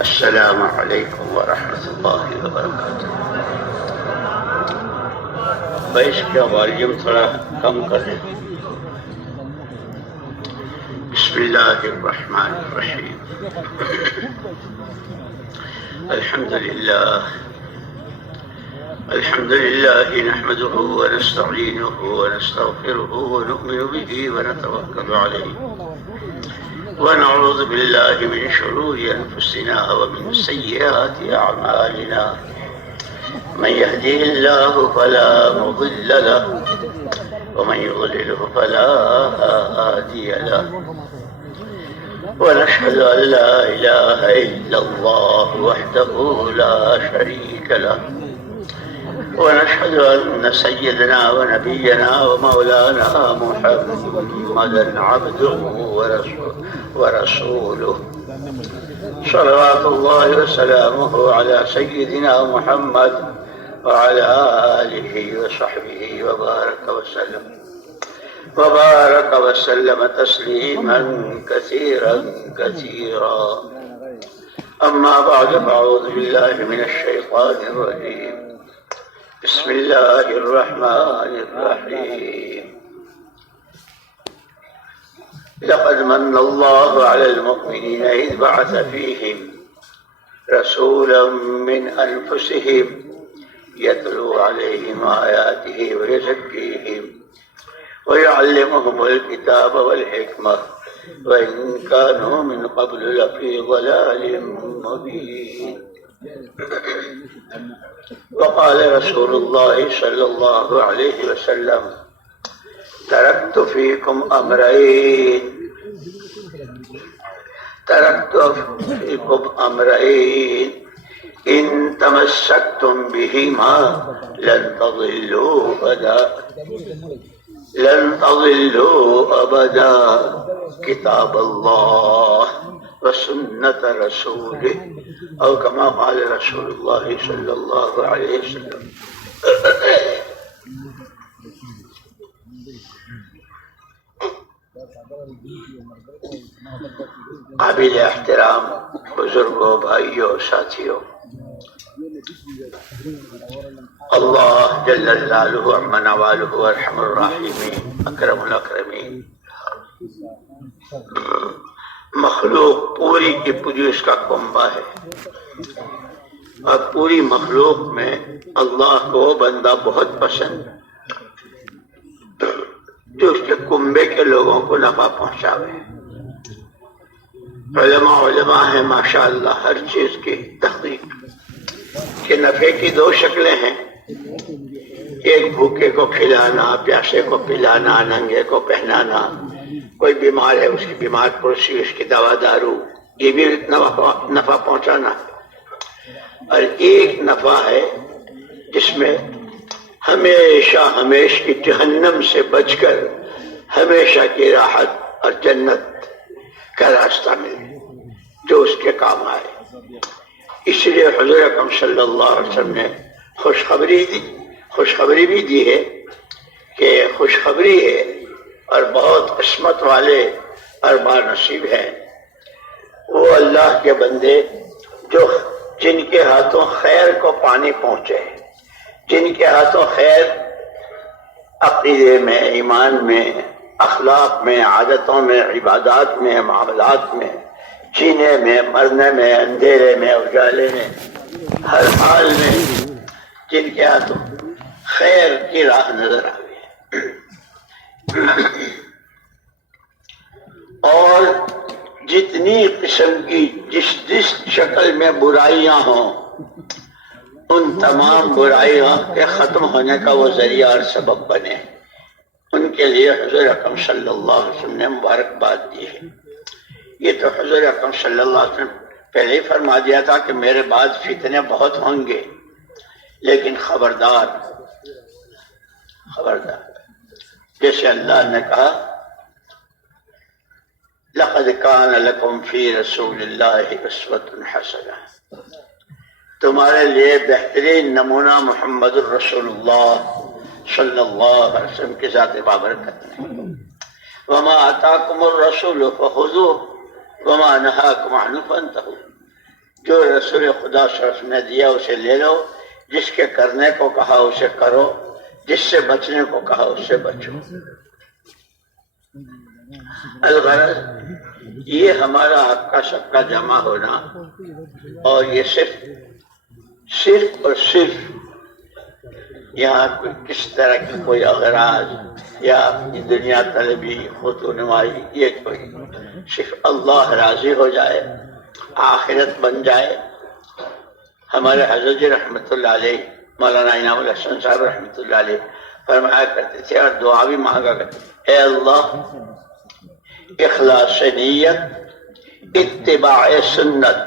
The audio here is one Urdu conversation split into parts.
السلام علیکم ورحمۃ اللہ وبرکاتہ. بھائی اس کا والیوم تھوڑا کم کر دیں. بسم اللہ الرحمن الرحیم. الحمد للہ نحمده ونستعینه ونستغفره ونؤمن به ونتوکل علیہ ونعوذ باللہ من شرور انفسنا ومن سیئات اعمالنا. من يهده الله فلا مضل له ومن يضلله فلا هادي له ونشهد أن لا إله إلا الله وحده لا شريك له ونشهد أن سيدنا ونبينا ومولانا محمدا عبده ورسوله صلوات الله وسلامه على سيدنا محمد وعلى آله وصحبه وبارك وسلم تسليما كثيرا كثيرا. أما بعد فأعوذ بالله من الشيطان الرجيم. بسم الله الرحمن الرحيم. لقد من الله على المؤمنين إذ بعث فيهم رسولا من أنفسهم يتلو عليهم آياته ويزكيهم ويعلمهم الكتاب والحكمة وإن كانوا من قبل لفي ضلال مبين. وقال رسول الله صلى الله عليه وسلم تركت فيكم أمرين إن تمسكتم بهما لن تضلوا أبدا كتاب الله وسنة رسوله أو كما قال رسول الله صلى الله عليه وسلم. قابل احترام بزرگوں، بھائیوں، ساتھیوں، اللہ جل جلالہ عم نوالہ ارحم الراحمین اکرم الاکرمین. مخلوق پوری کی پوری اس کا کنبہ ہے، اور پوری مخلوق میں اللہ کو وہ بندہ بہت پسند جو اس کے کنبے کے لوگوں کو نفع پہنچاوے. علماء ہیں ماشاءاللہ ہر چیز کی تحقیق کہ نفع کی دو شکلیں ہیں. ایک بھوکے کو کھلانا، پیاسے کو پلانا، ننگے کو پہنانا، کوئی بیمار ہے اس کی بیمار پرسی، اس کی دوا دارو، یہ بھی نفع پہنچانا ہے. اور ایک نفع ہے جس میں ہمیشہ کی جہنم سے بچ کر ہمیشہ کی راحت اور جنت کا راستہ ملے جو اس کے کام آئے. اس لیے حضور اکرم صلی اللہ علیہ وسلم نے خوشخبری بھی دی ہے کہ خوشخبری ہے اور بہت قسمت والے اور بانصیب ہیں وہ اللہ کے بندے جو جن کے ہاتھوں خیر کو پانی پہنچے، جن کے ہاتھوں خیر عقیدے میں، ایمان میں، اخلاق میں، عادتوں میں، عبادات میں، معاملات میں، جینے میں، مرنے میں، اندھیرے میں، اجالے میں، ہر حال میں جن کے ہاتھوں خیر کی راہ نظر آئے. اور جتنی قسم کی جس شکل میں برائیاں ہوں ان تمام برائیوں کے ختم ہونے کا وہ ذریعہ اور سبب بنے، ان کے لیے حضور اکرم صلی اللہ علیہ وسلم نے مبارکباد دی ہے. یہ تو حضور اکرم صلی اللہ علیہ وسلم پہلے ہی فرما دیا تھا کہ میرے بعد فتنے بہت ہوں گے، لیکن خبردار جیسے اللہ نے کہا لقد كان لكم في رسول الله اسوة حسنة، تمہارے لیے بہترین نمونہ محمد الرسول اللہ صلی اللہ علیہ وسلم کی ذات بابرکت ہے. وما آتاکم الرسول فخذوه وما نہاکم عنہ فانتہوا، جو رسول خدا صلی اللہ علیہ وسلم نے دیا اسے لے لو، جس کے کرنے کو کہا اسے کرو، جس سے بچنے کو کہا اس سے بچو۔ الغرض یہ ہمارا آپ کا سب کا جمع ہونا، اور یہ صرف اور صرف یہاں کس طرح کی کوئی اغراض یا اپنی دنیا طلبی خود نمائی، یہ کوئی صرف اللہ راضی ہو جائے، آخرت بن جائے۔ ہمارے حضرت جی رحمۃ اللہ علیہ، مولانا انعام الحسن صاحب رحمۃ اللہ علیہ فرمایا کرتے تھے اور دعا بھی مانگا کرتے تھے، اے اللہ اخلاص نیت، اتباع سنت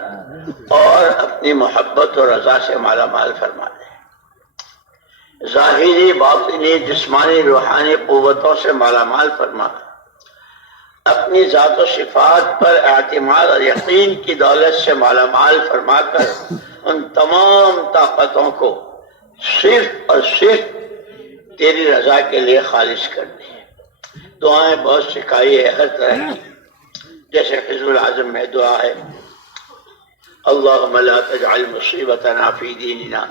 اور اپنی محبت اور رضا سے مالا مال فرما دے، ظاہری باطنی جسمانی روحانی قوتوں سے مالا مال فرما دے، اپنی ذات و صفات پر اعتماد اور یقین کی دولت سے مالا مال فرما کر ان تمام طاقتوں کو صرف اور صرف تیری رضا کے لیے خالص کر دی۔ دعائیں بہت سکھائی ہے ہر طرح کی، جیسے حزب العظم میں دعا ہے، اللہم لا تجعل مصیبتنا فی دیننا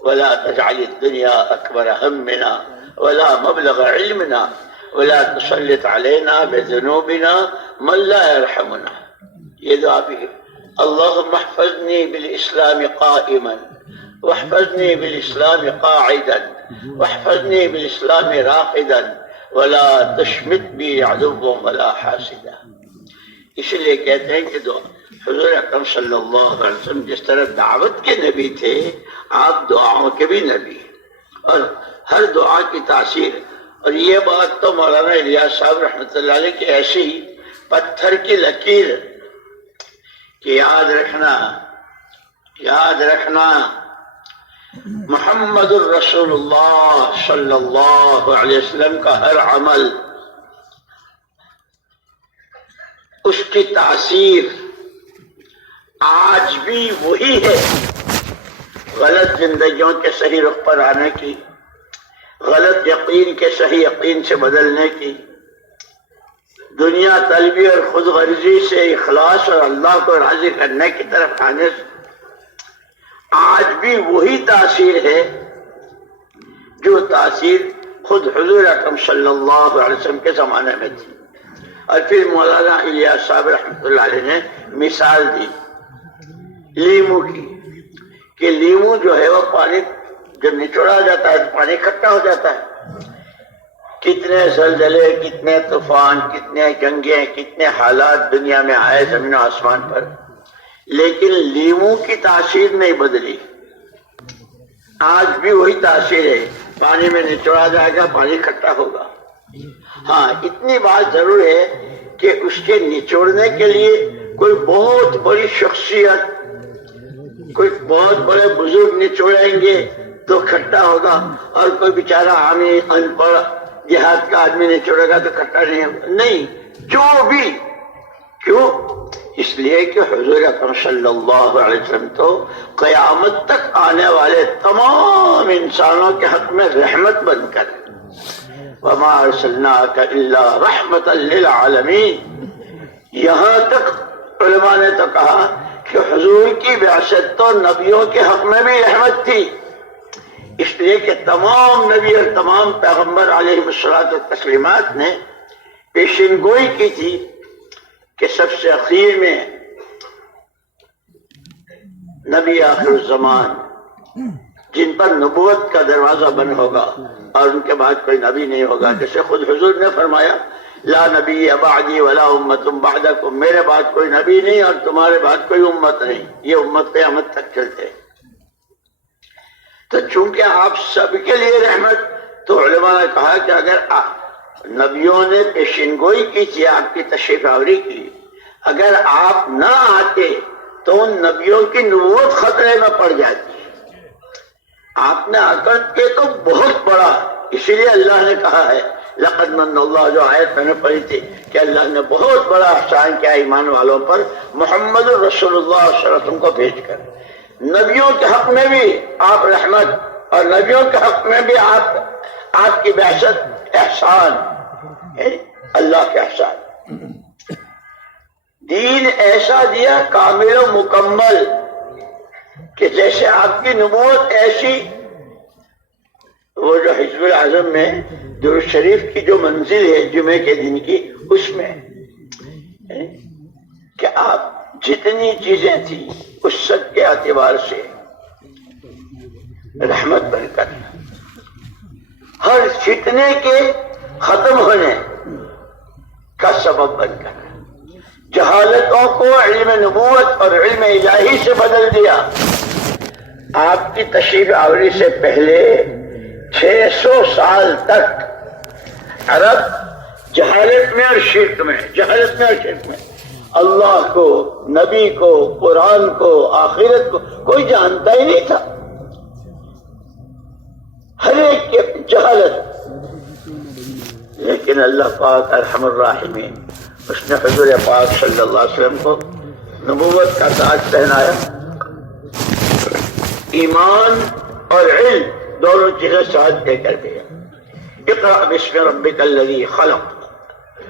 ولا تجعل الدنیا اکبر ہمنا ولا مبلغ علمنا ولا تسلط علینا بذنوبنا من لا يرحمنا۔ یہ دعا بھی ہے، اللہم احفظنی بالاسلام قائما واحفظنی بالاسلام قاعدا واحفظنی بالاسلام راقدا ولا تشمت بی عدو ولا حاسدا۔ اس لیے کہتے ہیں کہ حضور اکرم صلی اللہ علیہ وسلم جس طرح دعوت کے نبی تھے، آپ دعاؤں کے بھی نبی، اور ہر دعا کی تاثیر۔ اور یہ بات تو مولانا الیاس صاحب رحمۃ اللہ علیہ کی ایسی پتھر کی لکیر کہ یاد رکھنا محمد الرسول اللہ صلی اللہ علیہ وسلم کا ہر عمل، اس کی تاثیر آج بھی وہی ہے، غلط زندگیوں کے صحیح رخ پر آنے کی، غلط یقین کے صحیح یقین سے بدلنے کی، دنیا طلبی اور خود غرضی سے اخلاص اور اللہ کو راضی کرنے کی طرف آنے سے آج بھی وہی تاثیر ہے جو تاثیر خود حضور اکرم صلی اللہ علیہ وسلم کے زمانے میں تھی۔ اور پھر مولانا الیاس صاحب رحمۃ اللہ علیہ نے مثال دی لیمو کی، کہ لیمو جو ہے وہ پانی جب نچوڑا جاتا ہے تو پانی اکٹھا ہو جاتا ہے۔ کتنے زلزلے، کتنے طوفان، کتنے جنگیں، کتنے حالات دنیا میں آئے زمین و آسمان پر، لیکن لیمو کی تاثیر نہیں بدلی، آج بھی وہی تاثیر ہے، پانی میں نچوڑا جائے گا پانی اکٹھا ہوگا۔ ہاں اتنی بات ضرور ہے کہ اس کے نچوڑنے کے لیے کوئی بہت بڑی شخصیت، کوئی بہت بڑے بزرگ نچوڑیں گے تو اکٹھا ہوگا، اور کوئی بیچارہ عامی ان پڑھ دیہات کا آدمی نچوڑے گا تو اکٹھا نہیں ہوگا۔ نہیں، جو بھی، کیوں؟ اس لیے کہ حضور اکرم صلی اللہ علیہ وسلم تو قیامت تک آنے والے تمام انسانوں کے حق میں رحمت بن کر، وما ارسلناک الا رحمتا للعالمین، یہاں تک علماء نے تو کہا کہ حضور کی بعثت تو نبیوں کے حق میں بھی رحمت تھی، اس لیے کہ تمام نبی اور تمام پیغمبر علیہ الصلوۃ والتسلیمات نے پیشین گوئی کی تھی کہ سب سے اخیر میں نبی آخر الزمان جن پر نبوت کا دروازہ بند ہوگا اور ان کے بعد کوئی نبی نہیں ہوگا، جیسے خود حضور نے فرمایا لا نبی بعدی ولا امت بعدکم، میرے بعد کوئی نبی نہیں اور تمہارے بعد کوئی امت نہیں، یہ امت قیامت تک چلتے۔ تو چونکہ آپ سب کے لیے رحمت، تو علماء نے کہا کہ اگر نبیوں نے پیشین گوئی کی تھی آپ کی تشریف آوری کی، اگر آپ نہ آتے تو ان نبیوں کی نبوت خطرے میں پڑ جاتی۔ آپ نے آ کر کے تو بہت بڑا، اسی لیے اللہ نے کہا ہے لقد من اللہ، جو آیت میں نے پڑھی تھی کہ اللہ نے بہت بڑا احسان کیا ایمان والوں پر محمد رسول اللہ صلی اللہ علیہ وسلم کو بھیج کر۔ نبیوں کے حق میں بھی آپ رحمت، اور نبیوں کے حق میں بھی آپ کی بعثت احسان ہے، اللہ کے احسان۔ دین ایسا دیا کامل و مکمل کہ جیسے آپ کی نبوت ایسی، وہ جو حزب الاعظم میں درود شریف کی جو منزل ہے جمعے کے دن کی، اس میں کہ آپ جتنی چیزیں تھیں اس سب کے اعتبار سے رحمت بن کر، ہر فتنے کے ختم ہونے کا سبب بن کر، جہالتوں کو علم نبوت اور علم الہی سے بدل دیا۔ آپ کی تشریف آوری سے پہلے 600 سال تک عرب جہالت میں اور شرک میں، اللہ کو، نبی کو، قرآن کو، آخرت کو کوئی جانتا ہی نہیں تھا، ہر ایک کے جہالت۔ لیکن اللہ پاک ارحم الراحمین، اس نے حضور پاک صلی اللہ علیہ وسلم کو نبوت کا تاج پہنایا، ایمان اور علم دونوں چیزیں ساتھ دے کر دیا۔ اقرأ باسم ربک الذی خلق،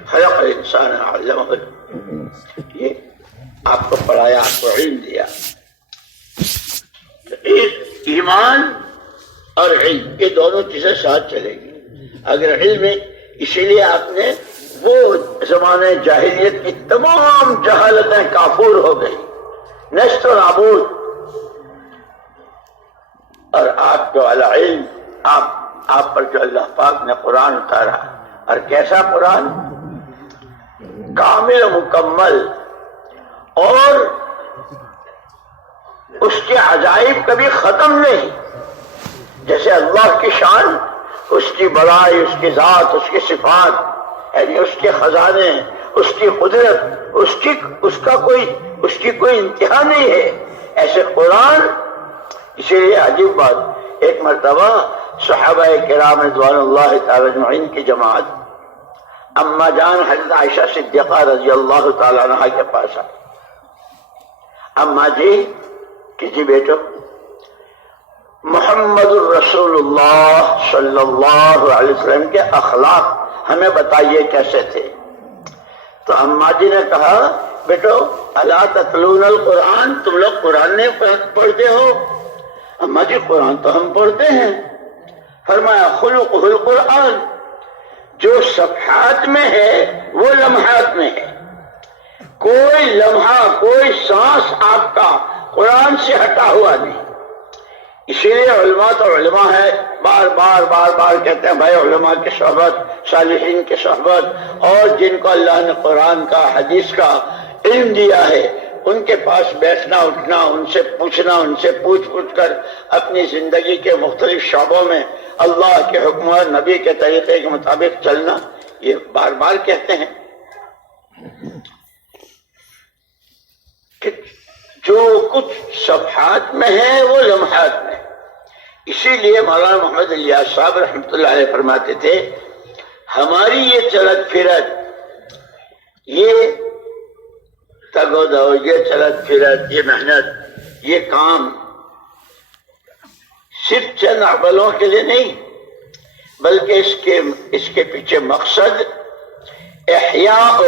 خلق الانسان علمہ، یہ آپ کو پڑھایا، آپ کو علم دیا۔ ایمان اور علم یہ دونوں چیزیں ساتھ چلے گی۔ اگر علم ہے، اسی لیے آپ نے وہ زمانے جاہلیت کی تمام جہالتیں کافور ہو گئی، نشت و نابود، اور آپ جو والا علم، آپ پر جو اللہ پاک نے قرآن اتارا، اور کیسا قرآن، کامل و مکمل، اور اس کے عجائب کبھی ختم نہیں، جیسے اللہ کی شان، اس کی بڑائی، اس کی ذات، اس کی صفات، یعنی اس کے خزانے، اس کی قدرت، اس کی کوئی انتہا نہیں ہے، ایسے قرآن۔ اسی لیے عجیب بات، ایک مرتبہ صحابہ کرام رضوان اللہ تعالی اجمعین کی جماعت اما جان حضرت عائشہ صدیقہ رضی اللہ تعالی عنہ کے پاس آئی۔ اما جی کہ جی بیٹو، محمد الرسول اللہ صلی اللہ علیہ وسلم کے اخلاق ہمیں بتائیے کیسے تھے۔ تو اما جی نے کہا، بیٹو الا تتلون القرآن، تم لوگ قرآن نہیں پڑھتے ہو؟ اما جی قرآن تو ہم پڑھتے ہیں۔ فرمایا خلقہ القرآن، جو صفحات میں ہے وہ لمحات میں ہے، کوئی لمحہ، کوئی سانس آپ کا قرآن سے ہٹا ہوا نہیں۔ اسی لیے علماء تو علماء ہے، بار بار کہتے ہیں بھائی علماء کی صحبت، صالحین کی صحبت، اور جن کو اللہ نے قرآن کا، حدیث کا علم دیا ہے، ان کے پاس بیٹھنا اٹھنا، ان سے پوچھنا، ان سے پوچھ کر اپنی زندگی کے مختلف شعبوں میں اللہ کے حکم اور نبی کے طریقے کے مطابق چلنا، یہ بار بار کہتے ہیں کہ جو کچھ صفحات میں ہے وہ لمحات میں۔ اسی لیے مولانا محمد الیاس صاحب رحمۃ اللہ علیہ فرماتے تھے، ہماری یہ چلت پھرت، یہ تگ و دو، یہ چلت پھرت، یہ محنت، یہ کام صرف چند عملوں کے لیے نہیں، بلکہ اس کے پیچھے مقصد احیاء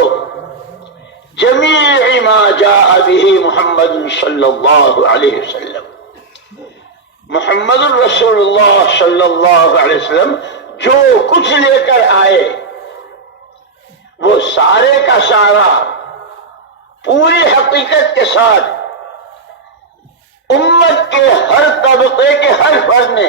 جمیع ما جاء به محمد صلی اللہ علیہ وسلم، محمد الرسول اللہ صلی اللہ علیہ وسلم جو کچھ لے کر آئے وہ سارے کا سارا پوری حقیقت کے ساتھ امت کے ہر طبقے کے ہر فرد نے،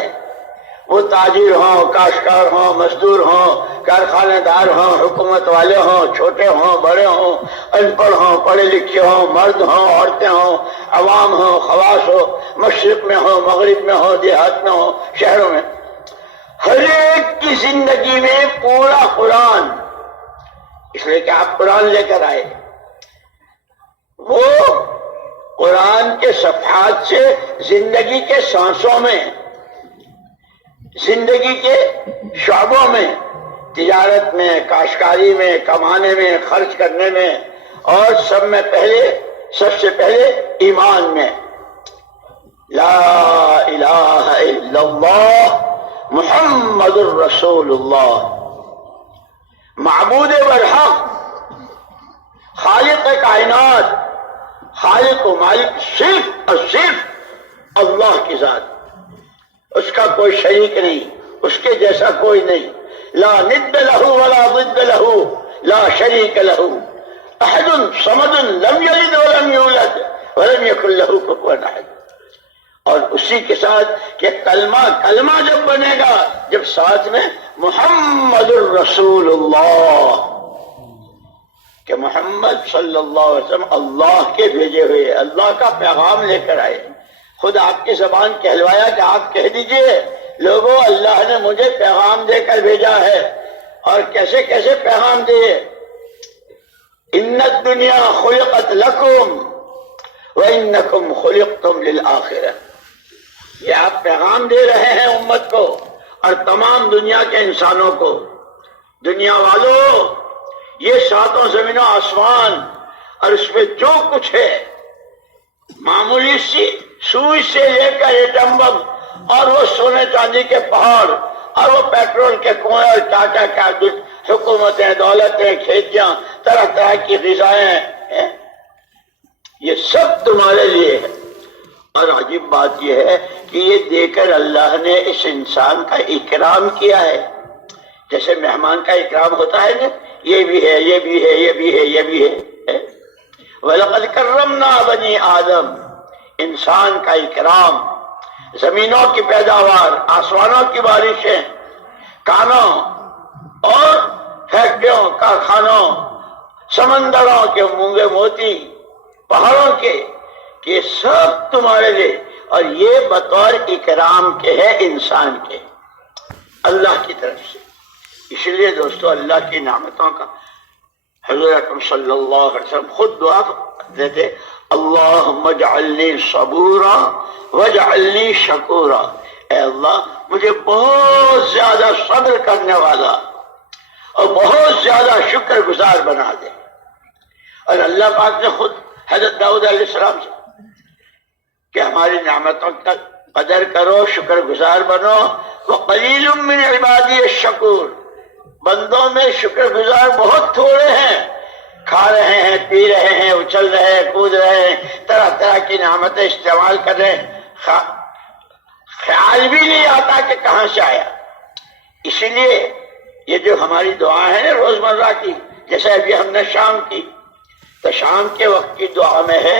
وہ تاجر ہوں، کاشتکار ہوں، مزدور ہوں، کارخانے دار ہوں، حکومت والے ہوں، چھوٹے ہوں، بڑے ہوں، ان پڑھ ہوں، پڑھے لکھے ہوں، مرد ہوں، عورتیں ہوں، عوام ہوں، خواص ہو، مشرق میں ہو، مغرب میں ہو، دیہات میں ہو، شہروں میں، ہر ایک کی زندگی میں پورا قرآن، اس لیے کہ آپ قرآن لے کر آئے، وہ قرآن کے صفحات سے زندگی کے سانسوں میں، زندگی کے شعبوں میں، تجارت میں، کاشتکاری میں، کمانے میں، خرچ کرنے میں، اور سب سے پہلے ایمان میں، لا الہ الا اللہ محمد الرسول اللہ، معبود برحق خالق کائنات، خالق و مالک صرف اور صرف اللہ کی ذات، اس کا کوئی شریک نہیں، اس کے جیسا کوئی نہیں، لا ند لہ ولا ضد لہ لا شریک لہ، احد صمد لم یلد ولم یولد ولم یکن لہ کفوا احد۔ اور اسی کے ساتھ کہ کلمہ جب بنے گا، جب ساتھ میں محمد الرسول اللہ، کہ محمد صلی اللہ علیہ وسلم اللہ کے بھیجے ہوئے، اللہ کا پیغام لے کر آئے۔ خود آپ کی زبان کہلوایا کہ آپ کہہ دیجئے لوگوں اللہ نے مجھے پیغام دے کر بھیجا ہے، اور کیسے کیسے پیغام دیے؟ ان الدنیا خلقت لکم وانکم خلقتم للآخرہ، یہ آپ پیغام دے رہے ہیں امت کو اور تمام دنیا کے انسانوں کو۔ دنیا والوں، یہ ساتوں زمین و آسمان اور اس میں جو کچھ ہے، معمولی سی سوئی سے لے کر ایٹم بم اور وہ سونے چاندی کے پہاڑ اور وہ پیٹرول کے کنویں اور کیا کیا حکومتیں، دولتیں، کھیتیاں، طرح طرح کی غذائیں، یہ سب تمہارے لیے ہے۔ اور عجیب بات یہ ہے کہ یہ دے کر اللہ نے اس انسان کا اکرام کیا ہے، جیسے مہمان کا اکرام ہوتا ہے نا، یہ بھی ہے، یہ بھی ہے، یہ بھی ہے، یہ بھی ہے۔ وَلَقَدْ كَرَّمْنَا بَنِي آدم، انسان کا اکرام، زمینوں کی پیداوار، آسمانوں کی بارشیں، کانوں اور فیکٹریوں، کارخانوں، سمندروں کے مونگے موتی، پہاڑوں کے، کہ سب تمہارے لیے، اور یہ بطور اکرام کے ہے انسان کے، اللہ کی طرف سے۔ اس لیے دوستو اللہ کی نعمتوں کا حضور اکرم صلی اللہ علیہ وسلم خود دعا دیتے، اللہم اجعلنی صبورا واجعلنی شکورا، اے اللہ مجھے بہت زیادہ صبر کرنے والا اور بہت زیادہ شکر گزار بنا دے۔ اور اللہ پاک نے خود حضرت داؤد علیہ السلام سے کہ ہماری نعمتوں کا قدر کرو، شکر گزار بنو، وقلیل من عبادی الشکور، بندوں میں شکر گزار بہت تھوڑے ہیں، کھا رہے ہیں، پی رہے ہیں، اچھل رہے ہیں، کود رہے ہیں، طرح طرح کی نعمتیں استعمال کر رہے ہیں، خیال بھی نہیں آتا کہ کہاں سے آیا۔ اسی لیے یہ جو ہماری دعا ہے نا روزمرہ کی، جیسے ابھی ہم نے شام کی، تو شام کے وقت کی دعا میں ہے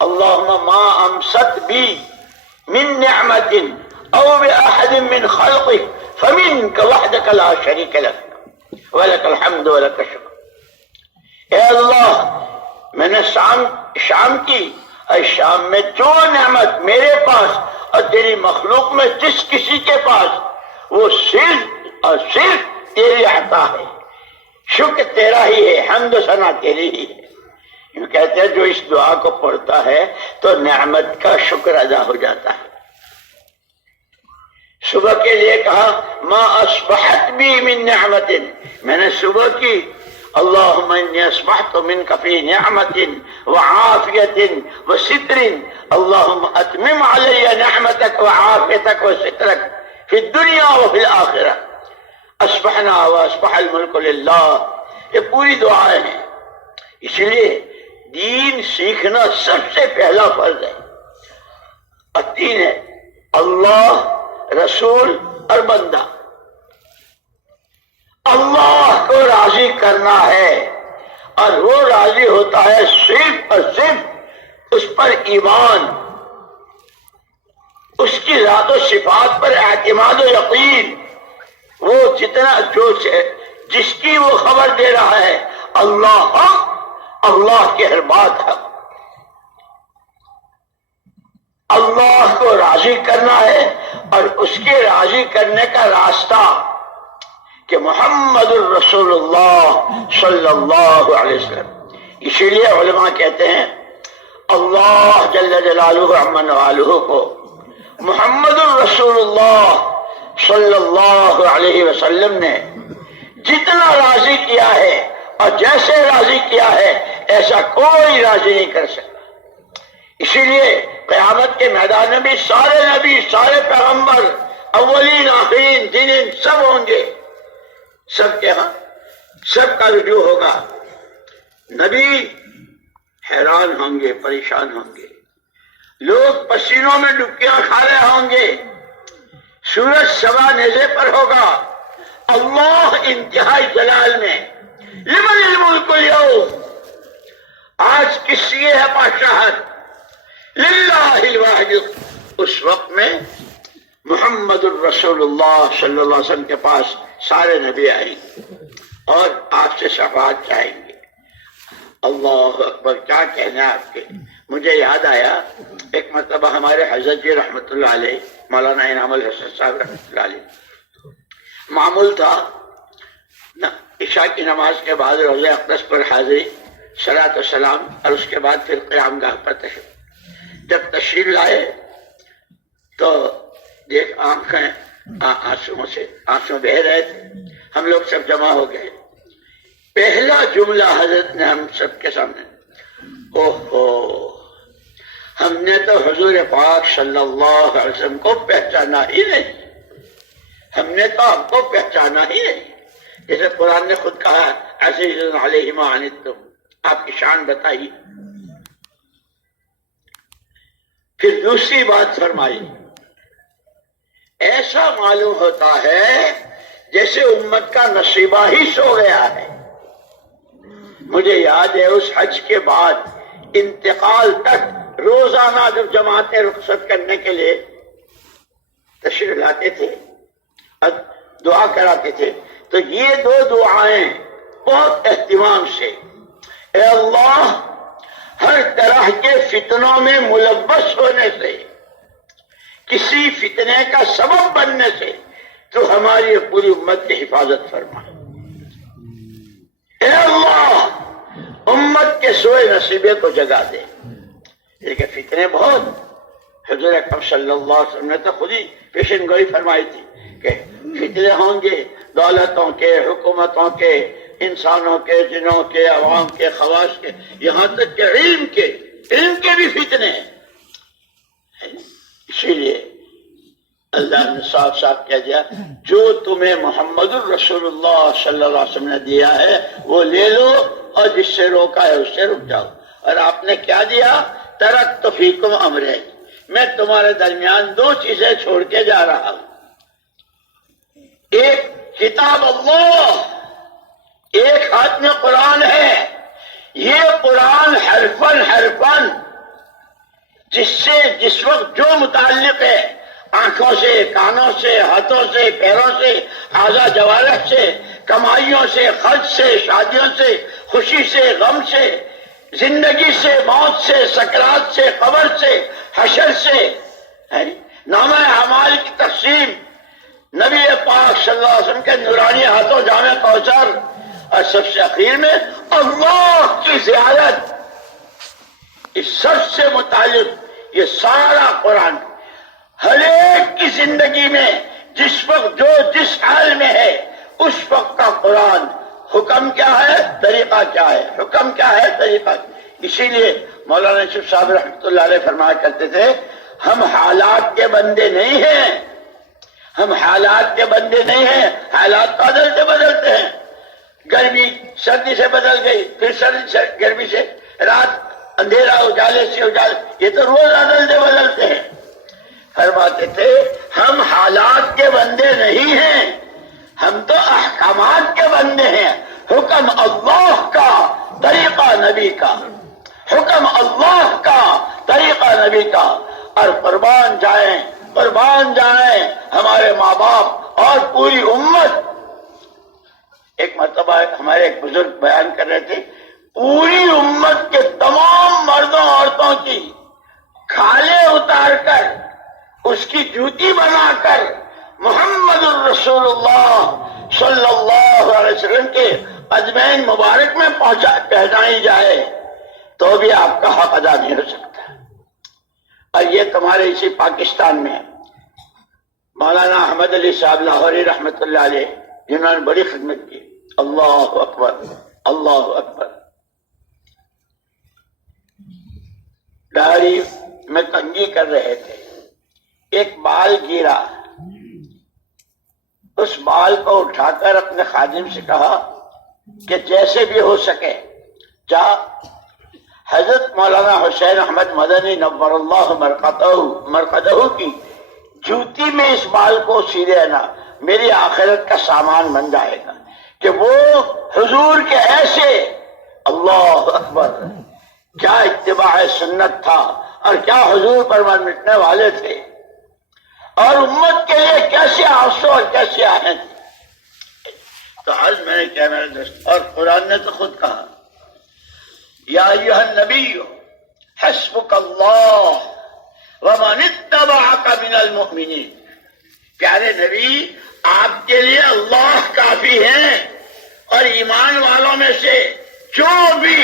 اللہم ما امست بی من نعمت او باحد من خلقک فمنک وحدک لا شریک لک ولک الحمد ولک الشکر۔ اے اللہ، میں نے شام کی، اور شام میں جو نعمت میرے پاس اور تیری مخلوق میں جس کسی کے پاس، وہ صرف اور صرف تیری عطا ہے، شکر تیرا ہی ہے، حمد و ثنا تیری ہی ہے۔ یوں کہتے ہیں جو اس دعا کو پڑھتا ہے تو نعمت کا شکر ادا ہو جاتا ہے۔ صبح کے لیے کہا ما اصبحت بی من نعمت، میں نے صبح کی اللہم انی اصبحت منک فی نعمت وعافیت وستر، اللہم اتمم علی نعمتک وعافیتک وسترک فی الدنیا وفی الآخرہ، اصبحنا واصبح الملک للہ۔ یہ پوری دعائیں ہیں۔ اس لیے دین سیکھنا سب سے پہلا فرض ہے، اور تین ہے اللہ، رسول اور بندہ۔ اللہ کو راضی کرنا ہے، اور وہ راضی ہوتا ہے صرف اور صرف اس پر ایمان، اس کی ذات و صفات پر اعتماد و یقین، وہ جتنا جس کی وہ خبر دے رہا ہے اللہ حق، اللہ کی ہر بات حق۔ اللہ کو راضی کرنا ہے، اور اس کے راضی کرنے کا راستہ کہ محمد الرسول اللہ صلی اللہ علیہ وسلم۔ اسی لیے علماء کہتے ہیں اللہ جل جلالہ عمن والہ کو محمد الرسول اللہ صلی اللہ علیہ وسلم نے جتنا راضی کیا ہے اور جیسے راضی کیا ہے ایسا کوئی راضی نہیں کر سکتا۔ اسی لیے قیامت کے میدان میں بھی سارے نبی، سارے پیغمبر، اولین آخرین دینین سب ہوں گے، سب کے ہاں سب کا رجوع ہوگا نبی حیران ہوں گے، پریشان ہوں گے، لوگ پسینوں میں ڈبکیاں کھا رہے ہوں گے، سورج سوا نیزے پر ہوگا، اللہ انتہائی جلال میں لمن الملک اليوم، آج کس لیے ہے بادشاہت، للہ الواحد، اس وقت میں محمد الرسول اللہ صلی اللہ علیہ وسلم کے پاس سارے نبی آئیں گے اور آپ سے شفاعت چاہیں گے۔ اللہ اکبر، کیا کہنا ہے آپ کے۔ مجھے یاد آیا ایک مرتبہ ہمارے حضرت جی رحمۃ اللہ علیہ، مولانا انعام الحسن صاحب رحمۃ اللہ علیہ، معمول تھا عشاء کی نماز کے بعد روضہ اقدس پر حاضری، صلاۃ و سلام، اور اس کے بعد پھر قیام گاہ پر تشریف۔ جب تشریف لائے تو دیکھ آنکھیں آنسو بہ رہے تھے، ہم لوگ سب جمع ہو گئے۔ پہلا جملہ حضرت نے ہم سب کے سامنے، اوہو، ہم نے تو حضور پاک صلی اللہ علیہ وسلم کو پہچانا ہی نہیں، ہم نے تو آپ کو پہچانا ہی نہیں۔ جیسے قرآن نے خود کہا عزیز علیہ ما عنتم، آپ کی شان بتائی۔ پھر دوسری بات فرمائی، ایسا معلوم ہوتا ہے جیسے امت کا نصیبہ ہی سو گیا ہے۔ مجھے یاد ہے اس حج کے بعد انتقال تک روزانہ جب جماعتیں رخصت کرنے کے لیے تشریف لاتے تھے اور دعا کراتے تھے تو یہ دو دعائیں بہت اہتمام سے، اے اللہ، ہر طرح کے فتنوں میں ملوث ہونے سے، کسی فتنے کا سبب بننے سے تو ہماری پوری امت کی حفاظت فرما۔ اے اللہ، امت کے سوئے نصیبے کو جگا دے۔ لیکن فتنے بہت، حضور اکرم صلی اللہ علیہ وسلم نے تو خود ہی پیشن گوئی فرمائی تھی کہ فتنے ہوں گے دولتوں کے، حکومتوں کے، انسانوں کے، جنوں کے، عوام کے، خواص کے، یہاں تک کہ علم کے بھی فتنے ہیں۔ اسی لیے اللہ نے صاف صاف کہہ دیا، جو تمہیں محمد الرسول اللہ صلی اللہ علیہ وسلم نے دیا ہے وہ لے لو، اور جس سے روکا ہے اس سے رک جاؤ۔ اور آپ نے کیا دیا؟ ترکت فیکم امرین، میں تمہارے درمیان دو چیزیں چھوڑ کے جا رہا ہوں، ایک کتاب اللہ، ایک ہاتھ میں قرآن ہے، یہ قرآن حرفن جس وقت جو متعلق ہے، آنکھوں سے، کانوں سے، ہاتھوں سے، پیروں سے، اعضاء جوارح سے، کمائیوں سے، خرچ سے، شادیوں سے، خوشی سے، غم سے، زندگی سے، موت سے، سکرات سے، قبر سے، حشر سے، نامہ اعمال کی تقسیم، نبی پاک صلی اللہ علیہ وسلم کے نورانی ہاتھوں جامع کوثر، اور سب سے اخیر میں اللہ کی زیارت، اس سب سے متعلق یہ سارا قرآن ہر ایک کی زندگی میں جس وقت جو جس حال میں ہے اس وقت کا قرآن، حکم کیا ہے، طریقہ کیا ہے، حکم کیا ہے، طریقہ کیا ہے۔ اسی لیے مولانا یوسف صاحب رحمۃ اللہ علیہ فرمایا کرتے تھے، ہم حالات کے بندے نہیں ہیں، ہم حالات کے بندے نہیں ہیں، حالات بدلتے بدلتے ہیں، گرمی سردی سے بدل گئی، پھر سردی سے گرمی سے، رات اندھیرا اجالے سے اجالے، یہ تو روز بدلتے بدلتے ہیں۔ فرماتے تھے ہم حالات کے بندے نہیں ہیں، ہم تو احکامات کے بندے ہیں، حکم اللہ کا، طریقہ نبی کا، حکم اللہ کا، طریقہ نبی کا۔ اور قربان جائیں ہمارے ماں باپ اور پوری امت۔ ایک مرتبہ ہمارے ایک بزرگ بیان کر رہے تھے، پوری امت کے تمام مردوں عورتوں کی کھالیں اتار کر، اس کی جوتی بنا کر محمد الرسول اللہ صلی اللہ علیہ وسلم کے قدمین مبارک میں پہنچائی جائے تو بھی آپ کا حق ادا نہیں ہو سکتا۔ اور یہ تمہارے اسی پاکستان میں مولانا احمد علی صاحب لاہوری رحمۃ اللہ علیہ، جنہوں نے بڑی خدمت کی، اللہ اکبر، اللہ اکبر، داڑھی میں کنگھی کر رہے تھے، ایک بال گرا، اس بال کو اٹھا کر اپنے خادم سے کہا کہ جیسے بھی ہو سکے جہاں حضرت مولانا حسین احمد مدنی نور اللہ مرقدہ کی جوتی میں اس بال کو سیدھے نا میری آخرت کا سامان بن جائے گا کہ وہ حضور کے ایسے اللہ اکبر کیا اتباع سنت تھا اور کیا حضور پر مٹنے والے تھے اور امت کے لیے کیسے آنسو اور کیسے آہیں تھے. تو آج میں نے کیا میرے دوست اور قرآن نے تو خود کہا یا ایھا النبی حسبک اللہ ومن اتبعک من المؤمنین. پیارے نبی آپ کے لیے اللہ کافی ہیں اور ایمان والوں میں سے جو بھی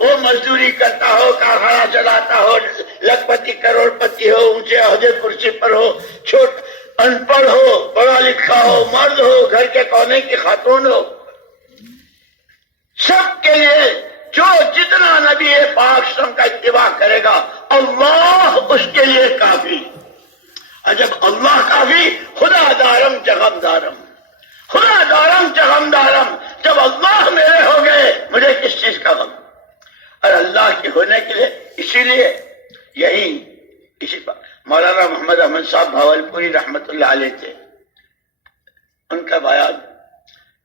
وہ مزدوری کرتا ہو کارخانہ چلاتا ہو لکھپتی کروڑ پتی ہو اونچے عہدے کرسی پر ہو چھوٹ ان پڑھ ہو پڑھا لکھا ہو مرد ہو گھر کے کونے کی خاتون ہو سب کے لیے جو جتنا نبی پاک صلی اللہ علیہ وسلم کا اتباع کرے گا اللہ اس کے لیے کافی. اور جب اللہ کافی خدا دارم جغم دارم خدا دارم جغم دارم جب اللہ میرے ہو گئے مجھے کس چیز کا غم. اور اللہ کے ہونے کے لیے اسی لیے اسی پر مولانا محمد احمد صاحب بھاولپوری رحمت اللہ علیہ تھے. ان کا بیان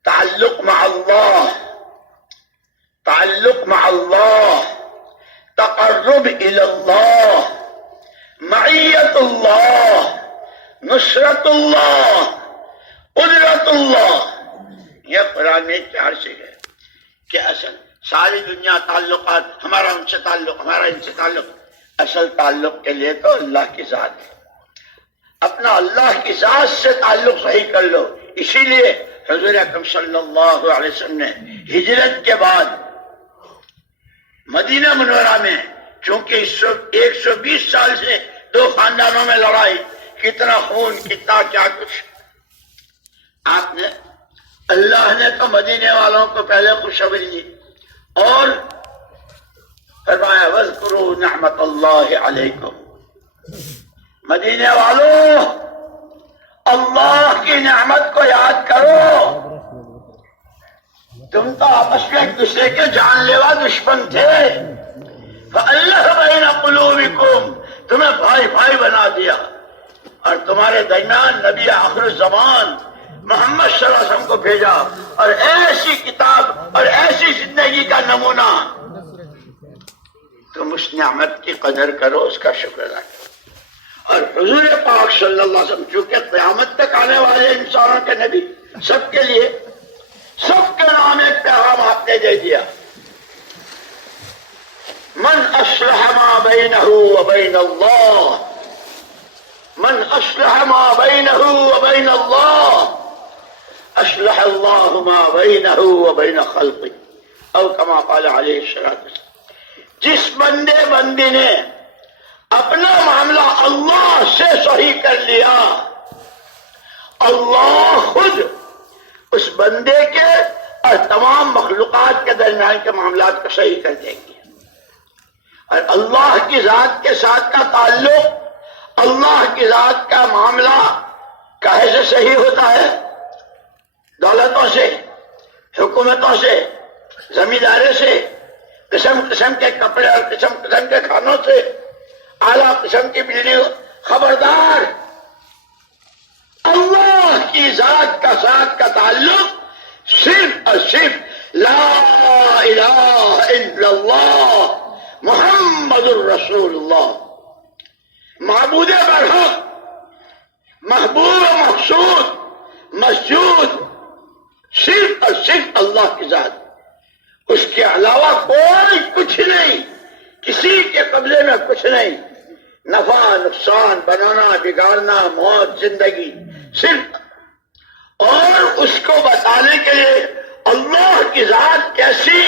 تعلق مع اللہ تقرب الی اللہ معیت اللہ نصرت اللہ قدرت اللہ. یہ قرآن میں 4 چیز ہے کہ اصل ساری دنیا تعلقات ہمارا ان سے تعلق ہمارا ان سے تعلق اصل تعلق کے لیے تو اللہ کی ذات ہے. اپنا اللہ کی ذات سے تعلق صحیح کر لو. اسی لیے حضور اکرم صلی اللہ علیہ وسلم نے ہجرت کے بعد مدینہ منورہ میں چونکہ 120 سال سے 2 خاندانوں میں لڑائی کتنا خون کتنا کیا کچھ آپ نے اللہ نے تو مدینے والوں کو پہلے خوشخبری دی اور فرمایا وَاذْكُرُوا نِعْمَتَ اللَّهِ عَلَيْكُمْ. مدینے والوں اللہ کی نعمت کو یاد کرو. تم تو آپس میں ایک دوسرے کے جان لیوا دشمن تھے. فَأَلَّفَ بَيْنَ قُلُوبِكُمْ تمہیں بھائی بھائی بنا دیا اور تمہارے درمیان نبی آخر الزمان محمد صلی اللہ علیہ وسلم کو بھیجا اور ایسی کتاب اور ایسی زندگی کا نمونہ. تم اس نعمت کی قدر کرو اس کا شکر ادا کرو. اور حضور پاک صلی اللہ علیہ وسلم چونکہ قیامت تک آنے والے انسانوں کے نبی سب کے لیے سب کے نام ایک پیغام آپ نے دے دیا. من اصلح ما بینہ وبین اللہ من اصلح ما بینہ وبین اللہ اصلح اللہ ما بینہ وبین خلقہ او کما قال علیہ الصلوۃ. جس بندی نے اپنا معاملہ اللہ سے صحیح کر لیا اللہ خود اس بندے کے اور تمام مخلوقات کے درمیان کے معاملات کو صحیح کر دیں گے. اور اللہ کی ذات کے ساتھ کا تعلق اللہ کی ذات کا معاملہ کیسے صحیح ہوتا ہے؟ دولتوں سے حکومتوں سے زمینداری سے قسم قسم کے کپڑے اور قسم قسم کے کھانوں سے اعلیٰ قسم کی بلڈنگ. خبردار اللہ کی ذات کا ساتھ کا تعلق صرف اور صرف لا الہ الا اللہ محمد الرسول اللہ معبود برحق محبوب و مقصود مسجود صرف اور صرف اللہ کی ذات. اس کے علاوہ کوئی کچھ نہیں کسی کے قبضے میں کچھ نہیں. نفع نقصان بنانا بگاڑنا موت زندگی صرف اور اس کو بتانے کے لیے اللہ کی ذات کیسی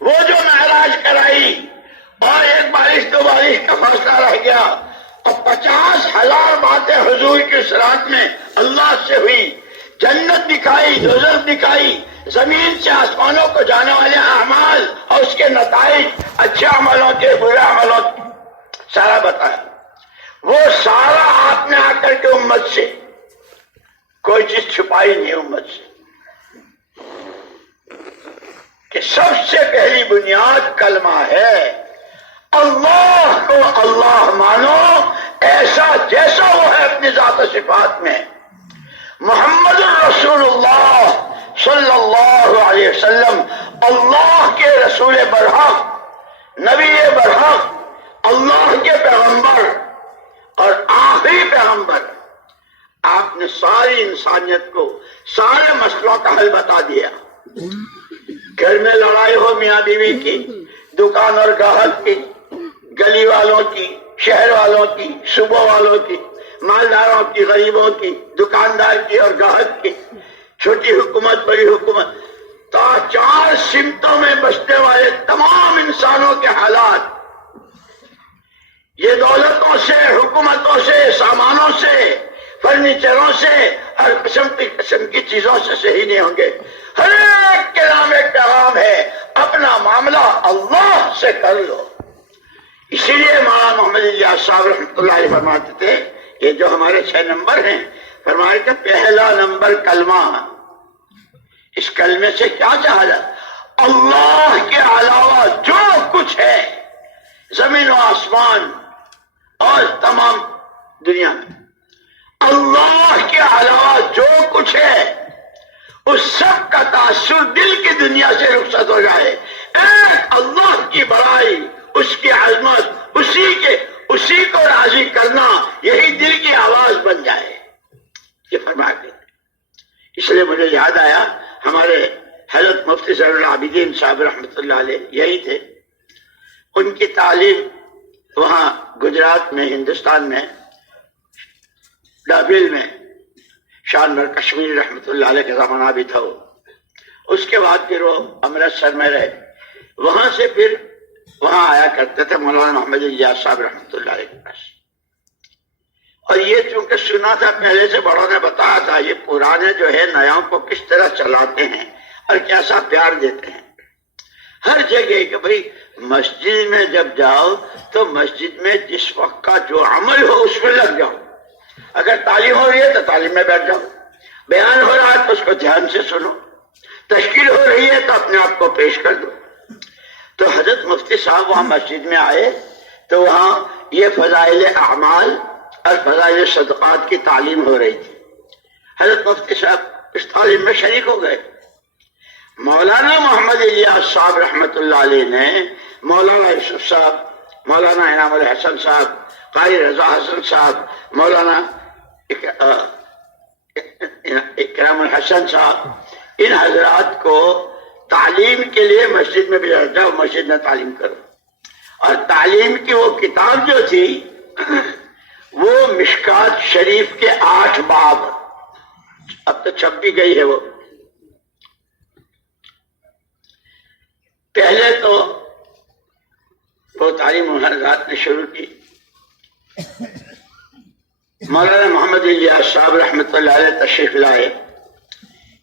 وہ جو معراج کرائی اور 1 بارش 2 بارش کا فاصلہ رہ گیا اور 50,000 باتیں حضور کی صراط میں اللہ سے ہوئی. جنت دکھائی دوزخ دکھائی زمین سے آسمانوں کو جانے والے اعمال اور اس کے نتائج اچھے عملوں کے برے عملوں کے سارا بتایا. وہ سارا آپ نے آ کر کے امت سے کوئی چیز چھپائی نہیں امت سے کہ سب سے پہلی بنیاد کلمہ ہے۔ اللہ کو اللہ مانو ایسا جیسا وہ ہے اپنی ذات و صفات میں۔ محمد الرسول اللہ صلی اللہ علیہ وسلم اللہ کے رسول برحق، نبی برحق، اللہ کے پیغمبر اور آخری پیغمبر۔ آپ نے ساری انسانیت کو سارے مسئلوں کا حل بتا دیا۔ گھر میں لڑائی ہو میاں بیوی کی، دکان اور گاہک کی، گلی والوں کی، شہر والوں کی، صوبوں والوں کی، مالداروں کی، غریبوں کی، دکاندار کی اور گاہک کی، چھوٹی حکومت بڑی حکومت، تا چار سمتوں میں بسنے والے تمام انسانوں کے حالات، یہ دولتوں سے، حکومتوں سے، سامانوں سے، فرنیچروں سے، ہر قسم کی چیزوں سے صحیح نہیں ہوں گے۔ ہر ایک کے نام ایک پیغام ہے، اپنا معاملہ اللہ سے کر لو۔ اسی لیے مولانا محمد الیاس صاحب رحمۃ اللہ علیہ فرماتے تھے، یہ جو ہمارے 6 نمبر ہیں، فرمایا کہ پہلا نمبر کلمہ۔ اس کلمے سے کیا چاہا جاتا؟ اللہ کے علاوہ جو کچھ ہے زمین و آسمان اور تمام دنیا میں، اللہ کے علاوہ جو کچھ ہے اس سب کا تاثر دل کی دنیا سے رخصت ہو جائے۔ ایک اللہ کی بڑائی، اس کی عظمت، اسی کو راضی کرنا، یہی دل کی آواز بن جائے، یہ فرماتے ہیں۔ اس لیے مجھے یاد آیا ہمارے حضرت مفتی زین العابدین صاحب رحمۃ اللہ علیہ یہی تھے، ان کی تعلیم وہاں گجرات میں، ہندوستان میں، ڈابل میں، شانور کشمیر رحمۃ اللہ علیہ کا زمانہ بھی تھا وہ۔ اس کے بعد پھر وہ امرتسر میں رہے، وہاں سے پھر وہاں آیا کرتے تھے مولانا محمد الیاس صاحب رحمۃ اللہ علیہ کے پاس۔ اور یہ چونکہ سنا تھا پہلے سے، بڑوں نے بتایا تھا، یہ پرانے جو ہے نیاؤں کو کس طرح چلاتے ہیں اور کیسا پیار دیتے ہیں ہر جگہ، کہ بھئی مسجد میں جب جاؤ تو مسجد میں جس وقت کا جو عمل ہو اس میں لگ جاؤ۔ اگر تعلیم ہو رہی ہے تو تعلیم میں بیٹھ جاؤ، بیان ہو رہا ہے تو اس کو دھیان سے سنو، تشکیل ہو رہی ہے تو اپنے آپ کو پیش کر دو۔ تو حضرت مفتی صاحب وہاں مسجد میں آئے تو وہاں یہ فضائل اعمال اور فضائل صدقات کی تعلیم ہو رہی تھی۔ حضرت مفتی صاحب اس تعلیم میں شریک ہو گئے۔ مولانا محمد الیاس صاحب رحمۃ اللہ علیہ نے مولانا یوسف صاحب، مولانا انعام الحسن صاحب، قاری رضا حسن صاحب، مولانا اکرام الحسن صاحب، ان حضرات کو تعلیم کے لیے مسجد میں بھیجا، جاؤ مسجد میں تعلیم کرو۔ اور تعلیم کی وہ کتاب جو تھی وہ مشکات شریف کے 8 باب، اب تو چھپ بھی گئی ہے وہ۔ پہلے تو وہ تعلیم حضرات نے شروع کی، مولانا محمد الیاس صاحب رحمۃ اللہ علیہ تشریف لائے،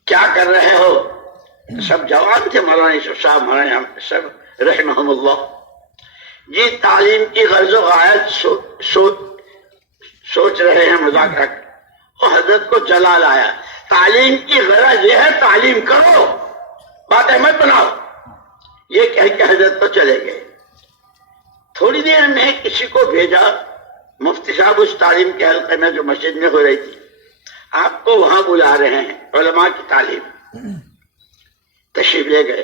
کیا کر رہے ہو؟ سب جوان تھے، مولانا یوسف صاحب، مولانا سب رحمہم اللہ، جی تعلیم کی غرض و غایت سوچ رہے ہیں، مذاکرہ۔ اور حضرت کو جلال آیا، تعلیم کی غرض یہ ہے تعلیم کرو، باتیں مت بناؤ، یہ کہہ کے حضرت تو چلے گئے۔ تھوڑی دیر میں کسی کو بھیجا، مفتی صاحب اس تعلیم کے حلقے میں جو مسجد میں ہو رہی تھی، آپ کو وہاں بلا رہے ہیں، علماء کی تعلیم۔ تشریف لے گئے،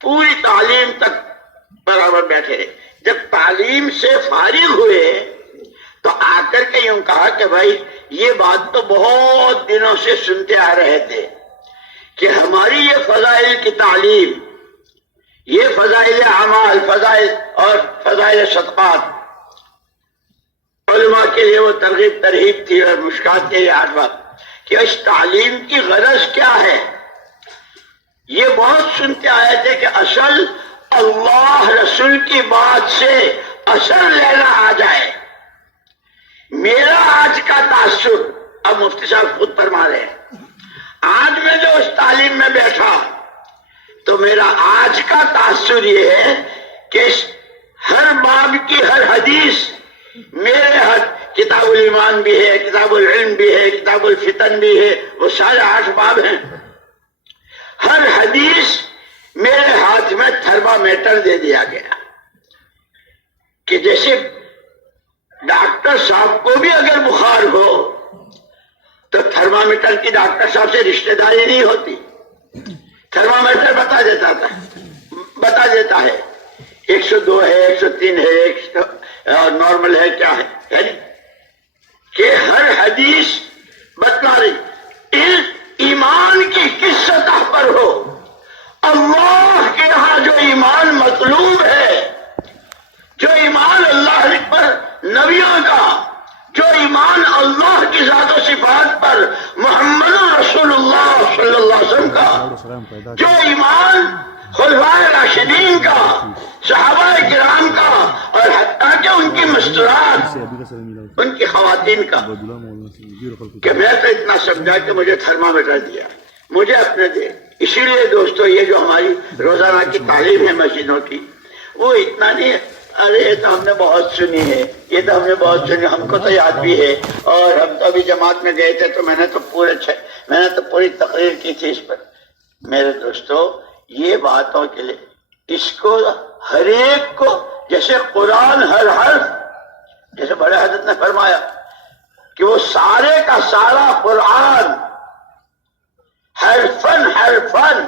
پوری تعلیم تک برابر بیٹھے۔ جب تعلیم سے فارغ ہوئے تو آ کر کے یوں کہا کہ بھائی یہ بات تو بہت دنوں سے سنتے آ رہے تھے کہ ہماری یہ فضائل کی تعلیم، یہ فضائل اعمال، فضائل اور فضائل صدقات، علماء کے لیے وہ ترغیب ترہیب تھی، اور مشکات کے لیے 8 باب، کہ اس تعلیم کی غرض کیا ہے؟ یہ بہت سنتے آئے تھے کہ اصل اللہ رسول کی بات سے اثر لینا آ جائے۔ میرا آج کا تاثر، اب مفتی صاحب خود فرما رہے ہیں، آج میں جو اس تعلیم میں بیٹھا تو میرا آج کا تاثر یہ ہے کہ ہر باب کی ہر حدیث میرے ہاتھ، کتاب الایمان بھی ہے، کتاب العلم بھی ہے، کتاب الفتن بھی ہے، وہ سارے 8 باب ہیں، ہر حدیث میرے ہاتھ میں تھرمامیٹر دے دیا گیا کہ جیسے ڈاکٹر صاحب کو بھی اگر بخار ہو تو تھرمامیٹر کی ڈاکٹر صاحب سے رشتہ داری نہیں ہوتی. تھرمامیٹر بتا دیتا ہے 102 ہے, 103 ہے, نارمل ہے, کیا ہے, یعنی کہ ہر حدیث بتلا رہی ایمان کی کس سطح پر ہو. اللہ کے یہاں جو ایمان مطلوب ہے, جو ایمان اللہ پر نبیوں کا, جو ایمان اللہ کی ذات و صفات پر محمد رسول اللہ صلی اللہ علیہ وسلم کا, جو ایمان خلفائے راشدین کا, صحابہ کرام کا, اور حتیٰ کہ ان کی مستورات, ان کی خواتین کا, کہ میں تو اتنا سمجھا کہ مجھے تھرمامیٹر دیا, مجھے اپنے دے. اسی لیے دوستو یہ جو ہماری روزانہ کی تعلیم ہے مسجدوں کی, وہ اتنا نہیں ہے ارے یہ تو ہم نے بہت سنی ہے, یہ تو ہم نے بہت سنی, ہم کو تو یاد بھی ہے, اور ہم تو ابھی جماعت میں گئے تھے تو میں نے تو پوری تقریر کی تھی اس پر. میرے دوستو یہ باتوں کے لیے اس کو ہر ایک کو, جیسے قرآن ہر حرف, جیسے بڑے حضرت نے فرمایا کہ وہ سارے کا سارا قرآن حرفن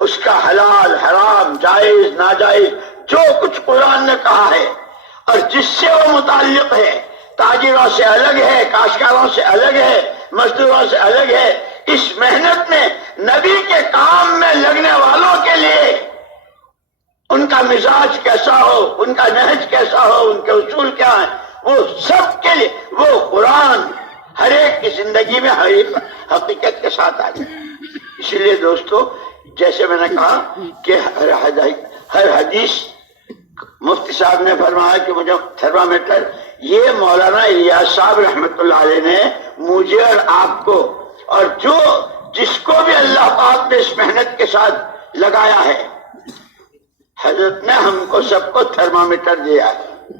اس کا حلال حرام جائز ناجائز جو کچھ قرآن نے کہا ہے اور جس سے وہ متعلق ہے, تاجروں سے الگ ہے, کاشتکاروں سے الگ ہے, مزدوروں سے الگ ہے, اس محنت میں نبی کے کام میں لگنے والوں کے لیے ان کا مزاج کیسا ہو, ان کا نہج کیسا ہو, ان کے اصول کیا ہیں, وہ سب کے لیے وہ قرآن ہر ایک کی زندگی میں حقیقت کے ساتھ آ جائے. اسی لیے دوستو جیسے میں نے کہا کہ ہر حدیث, مفتی صاحب نے فرمایا کہ مجھے تھرمامیٹر, یہ مولانا الیاس صاحب رحمت اللہ علیہ نے مجھے اور آپ کو اور جس کو بھی اللہ پاک نے اس محنت کے ساتھ لگایا ہے, حضرت نے ہم کو سب کو تھرمامیٹر دیا ہے.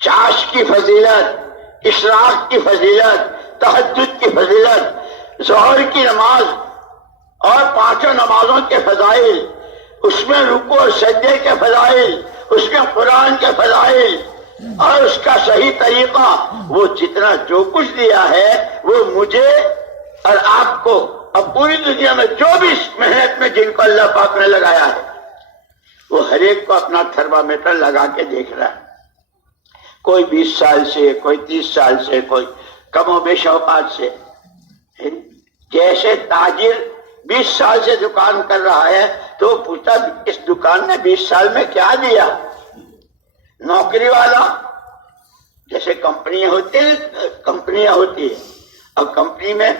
چاش کی فضیلت, اشراق کی فضیلت, تہجد کی فضیلت, ظہر کی نماز اور 5 نمازوں کے فضائل, اس میں رکوع اور سجدے کے فضائل, اس میں قرآن کے فضائل اور اس کا صحیح طریقہ, وہ جتنا جو کچھ دیا ہے وہ مجھے اور آپ کو اب پوری دنیا میں جو بھی اس محنت میں جن کو اللہ پاک نے لگایا ہے وہ ہر ایک کو اپنا تھرمامیٹر لگا کے دیکھ رہا ہے. کوئی 20 سال سے, کوئی 30 سال سے, کوئی کم و بیش اوقات سے. جیسے تاجر 20 سال سے دکان کر رہا ہے تو وہ پوچھتا اس دکان نے 20 سال میں کیا دیا. نوکری والا, جیسے کمپنیاں ہوتی ہیں, اب کمپنی میں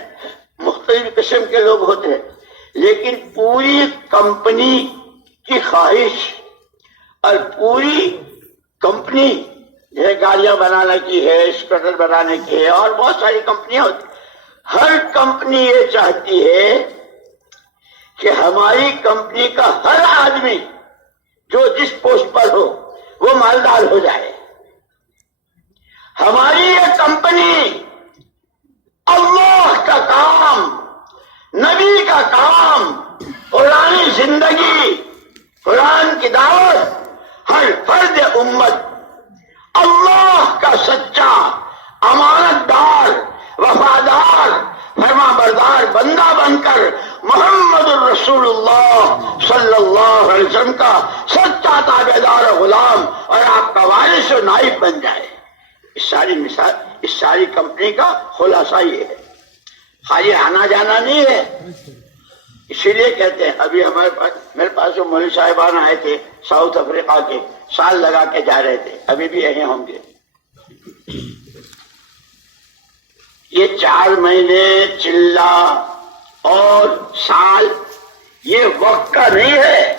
مختلف قسم کے لوگ ہوتے ہیں, لیکن پوری کمپنی کی خواہش اور پوری کمپنی جیسے گاڑیاں بنانے کی ہے, اسکوٹر بنانے کی ہے, اور بہت ساری کمپنیاں ہوتی ہیں, ہر کمپنی یہ چاہتی ہے کہ ہماری کمپنی کا ہر آدمی جو جس پوسٹ پر ہو وہ مالدار ہو جائے. ہماری یہ کمپنی اللہ کا کام, نبی کا کام, قرآنی زندگی, قرآن کی دعوت, ہر فرد امت اللہ کا سچا امانت دار وفادار فرما بردار بندہ بن کر محمد الرسول اللہ صلی اللہ علیہ وسلم کا سچا تابعدار غلام اور آپ کا وارث و نائب بن جائے. اس ساری کمپنی کا خلاصہ یہ ہے, خالی آنا جانا نہیں ہے. اسی لیے کہتے ہیں, ابھی میرے پاس جو مولوی صاحبان آئے تھے ساؤتھ افریقہ کے, سال لگا کے جا رہے تھے, ابھی بھی یہیں ہوں گے. یہ 4 مہینے چلہ اور سال یہ وقت کا نہیں ہے,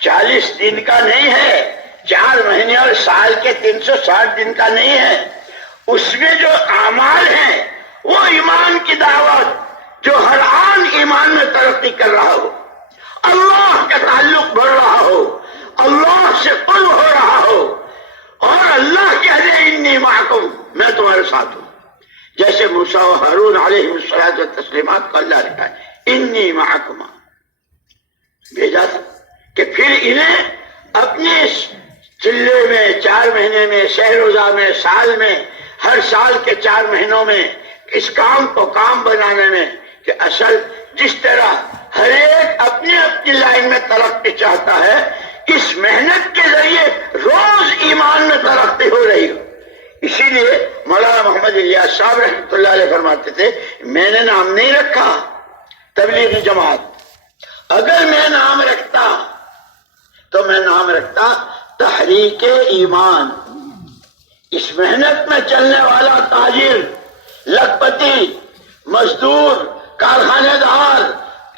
40 دن کا نہیں ہے, 4 مہینے اور سال کے 360 دن کا نہیں ہے. اس میں جو اعمال ہیں وہ ایمان کی دعوت, جو ہر آن ایمان میں ترقی کر رہا ہو, اللہ کا تعلق بڑھ رہا ہو, اللہ سے قرب ہو رہا ہو, اور اللہ کہہ دے انی معکم, میں تمہارے ساتھ ہوں. جیسے موسیٰ و ہارون علیہ الصلوۃ والتسلیمات کو اللہ نے کہا انی معکما, بھیجا تھا کہ پھر انہیں اپنی اس چلے میں 4 مہینے میں شہ روزہ میں سال میں ہر سال کے 4 مہینوں میں اس کام کو کام بنانے میں کہ اصل جس طرح ہر ایک اپنی اپنی لائن میں ترقی چاہتا ہے اس محنت کے ذریعے روز ایمان میں ترقی ہو رہی ہو. اسی لیے مولانا محمد الیاس صاحب رحمۃ اللہ علیہ فرماتے تھے میں نے نام نہیں رکھا تبلیغی جماعت، اگر میں نام رکھتا تو میں نام رکھتا تحریک ایمان. اس محنت میں چلنے والا تاجر، لکھپتی، مزدور، کارخانے دار،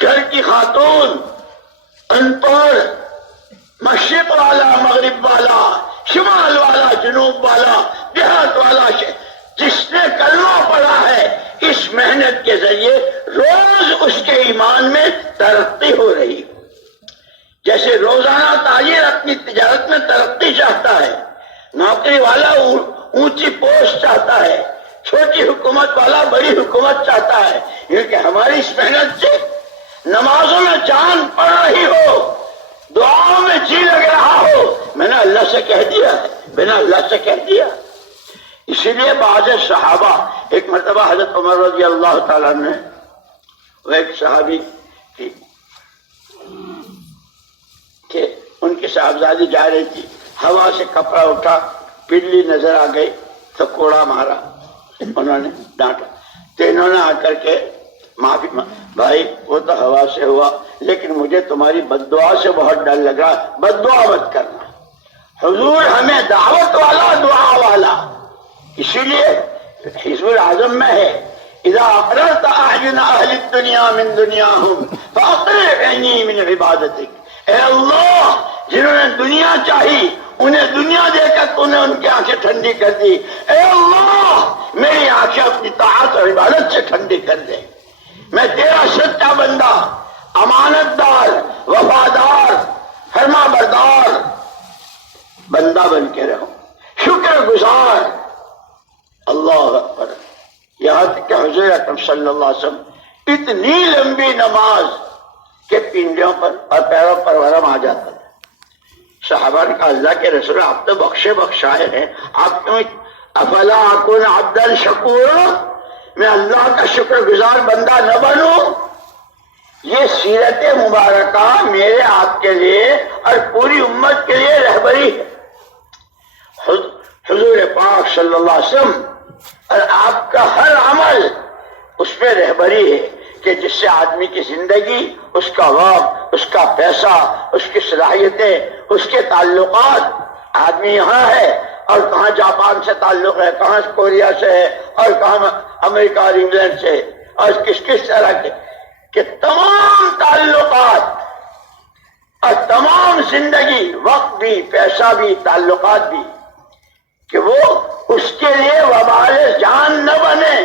گھر کی خاتون، ان پڑھ، مشرق والا، مغرب والا، شمال والا، جنوب والا، دیہات والا، جس نے کلمہ پڑھا ہے اس محنت کے ذریعے روز اس کے ایمان میں ترقی ہو رہی. جیسے روزانہ تاجر اپنی تجارت میں ترقی چاہتا ہے، نوکری والا اونچی پوسٹ چاہتا ہے، چھوٹی حکومت والا بڑی حکومت چاہتا ہے، کیونکہ ہماری اس محنت سے نمازوں میں جان پڑ رہی ہو، دعاؤں میں جی لگ رہا ہو. میں نے اللہ سے کہہ دیا ہے، میں نے اللہ سے کہہ دیا. اسی لیے بعض صحابہ، ایک مرتبہ حضرت عمر رضی اللہ تعالیٰ نے، وہ ایک صحابی تھی کہ ان کی صاحبزادی جا رہی تھی، ہوا سے کپڑا اٹھا، بلی نظر آ گئی تو کوڑا مارا، انہوں نے ڈانٹا تو انہوں نے آ کر کے معافی بھائی وہ تو ہوا سے ہوا لیکن مجھے تمہاری بد دعا سے بہت ڈر لگ رہا، بد دعا مت کرنا. حضور ہمیں دعوت والا، دعا والا. اسی لیے حزب الاعظم میں ہے اذا اقررت اعین اہل الدنیا من دنیاہم فاقرر عینی من عبادتک. اے اللہ جنہوں نے دنیا چاہی انہیں دنیا دے کر تو نے ان کی آنکھیں ٹھنڈی کر دی، اے اللہ میری آنکھیں اپنی طاعت اور عبادت سے ٹھنڈی کر دے. میں تیرا سچا بندہ، امانت دار، وفادار، فرما بردار بندہ بن کے رہوں، شکر گزار. اللہ اکبر. یہاں تک کہ حضور اکرم صلی اللہ علیہ وسلم اتنی لمبی نماز کہ پنڈیوں پر اور پیروں پر ورم آ جاتا تھا. صحابہ نے کہا اللہ کے رسول آپ تو بخشے بخشائے ہیں، آپ کیوں افلا اکون عبدا شکورا، میں اللہ کا شکر گزار بندہ نہ بنوں. یہ سیرت مبارکہ میرے آپ کے لیے اور پوری امت کے لیے رہبری ہے. حضور پاک صلی اللہ علیہ وسلم اور آپ کا ہر عمل اس پہ رہبری ہے کہ جس سے آدمی کی زندگی، اس کا وقت، اس کا پیسہ، اس کی صلاحیتیں، اس کے تعلقات، آدمی یہاں ہے اور کہاں جاپان سے تعلق ہے، کہاں کوریا سے ہے اور کہاں امریکہ اور انگلینڈ سے، اور کس کس طرح کے کہ تمام تعلقات اور تمام زندگی، وقت بھی، پیسہ بھی، تعلقات بھی، کہ وہ اس کے لیے وبال جان نہ بنے،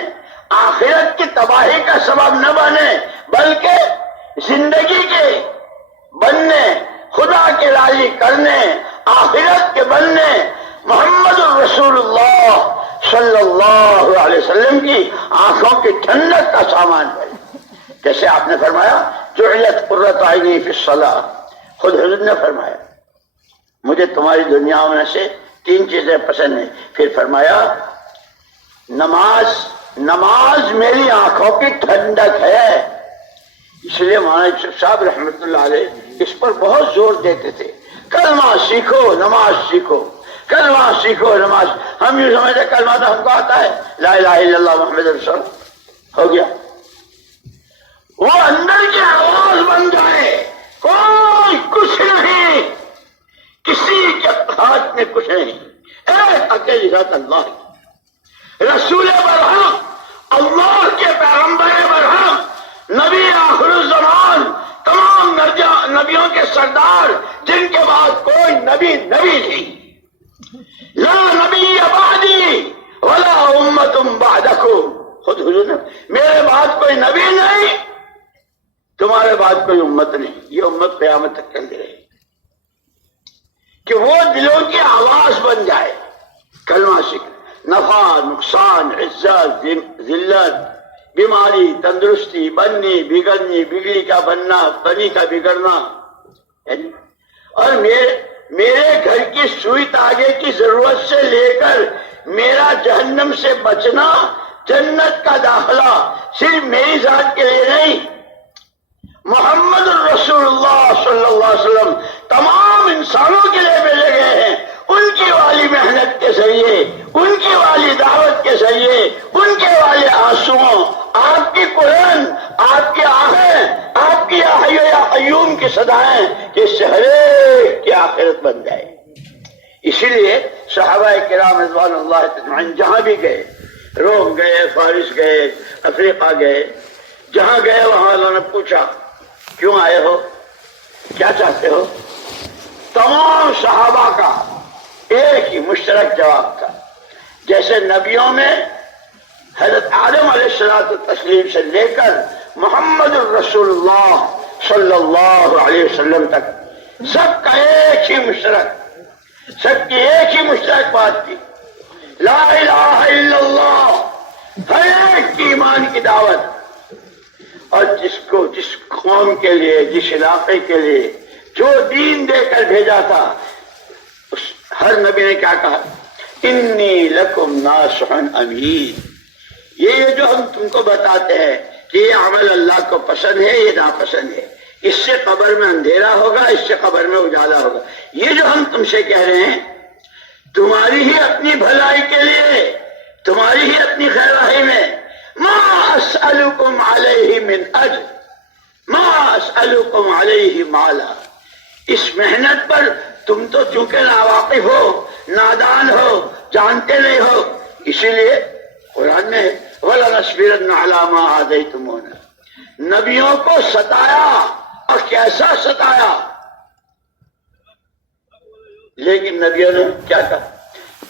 آخرت کی تباہی کا سبب نہ بنے، بلکہ زندگی کے بننے، خدا کے راضی کرنے، آخرت کے بننے، محمد الرسول اللہ صلی اللہ علیہ وسلم کی آنکھوں کی ٹھنڈک کا سامان بنے. جیسے آپ نے فرمایا جعلت قرۃ عینی فی الصلاۃ، خود حضور نے فرمایا مجھے تمہاری دنیا میں سے 3 چیزیں پسند ہیں. پھر فرمایا نماز میری آنکھوں کی ٹھنڈک ہے. اس لیے مولانا یوسف صاحب رحمۃ اللہ علیہ اس پر بہت زور دیتے تھے، کلمہ سیکھو نماز سیکھو، کلمہ سیکھو نماز. ہم یوں سمجھتے کلمہ تو ہم کو آتا ہے، لا الہ الا اللہ محمد رسول ہو گیا، وہ اندر کی آواز بن جائے. کوئی کچھ نہیں، کسی کے ہاتھ میں کچھ نہیں، ایک اکیلی ذات اللہ کی، رسول برحق، اللہ کے پیغمبر برحق، نبی آخر الزمان، تمام نبیوں کے سردار جن کے بعد کوئی نبی نہیں. لا نبی بعدی ولا امت بعدکم. خود حضور نے میرے بعد کوئی نبی نہیں، تمہارے بعد کوئی امت نہیں، یہ امت قیامت تک چلتی رہے گی. کہ وہ دلوں کی آواز بن جائے، کلمہ سیکھ، نفع نقصان، عزت ذلت، بیماری تندرستی، بننی بگڑنی، بگڑی کا بننا، بنی کا بگڑنا، اور میرے گھر کی سوئی تاگے کی ضرورت سے لے کر میرا جہنم سے بچنا، جنت کا داخلہ صرف میری ذات کے لیے نہیں، محمد الرسول اللہ صلی اللہ علیہ وسلم تمام انسانوں کے لیے بھیجے گئے ہیں۔ ان کی والی محنت کے ذریعے، ان کی والی دعوت کے ذریعے، ان کے والے آنسوؤں، آپ کی قرآن، آپ کی آہیں، آپ کی یا حی یا قیوم کی صدائیں کہ اس سے ہر ایک کی آخرت بن جائے۔ اسی لیے صحابہ کرام رضوان اللہ اجمعین جہاں بھی گئے، روم گئے، فارس گئے، افریقہ گئے، جہاں گئے وہاں اللہ نے پوچھا کیوں آئے ہو، کیا چاہتے ہو؟ تمام صحابہ کا ایک ہی مشترک جواب تھا۔ جیسے نبیوں میں حضرت آدم علیہ الصلوۃ والتسلیم سے لے کر محمد الرسول اللہ صلی اللہ علیہ وسلم تک سب کا ایک ہی مشترک، سب کی ایک ہی مشترک بات تھی، لا الہ الا اللہ، ہر ایک کی ایمان کی دعوت۔ اور جس قوم کے لیے، جس علاقے کے لیے جو دین دے کر بھیجا تھا، ہر نبی نے کیا کہا؟ انی لکم ناصح امین۔ یہ جو ہم تم کو بتاتے ہیں کہ یہ عمل اللہ کو پسند ہے، یہ ناپسند ہے، اس سے قبر میں اندھیرا ہوگا، اس سے قبر میں اجالا ہوگا، یہ جو ہم تم سے کہہ رہے ہیں تمہاری ہی اپنی بھلائی کے لیے، تمہاری ہی اپنی خیرائی میں۔ ما اسألکم علیہ من اجر، ما اسألکم علیہ مالا۔ اس محنت پر تم تو چونکہ ناواقف ہو، نادان ہو، جانتے نہیں ہو، اسی لیے قرآن میں وَلَنَصْبِرَنَّ عَلَىٰ مَا آذَيْتُمُونَا، نبیوں کو ستایا، اور کیسا ستایا، لیکن نبیوں نے کیا کہا؟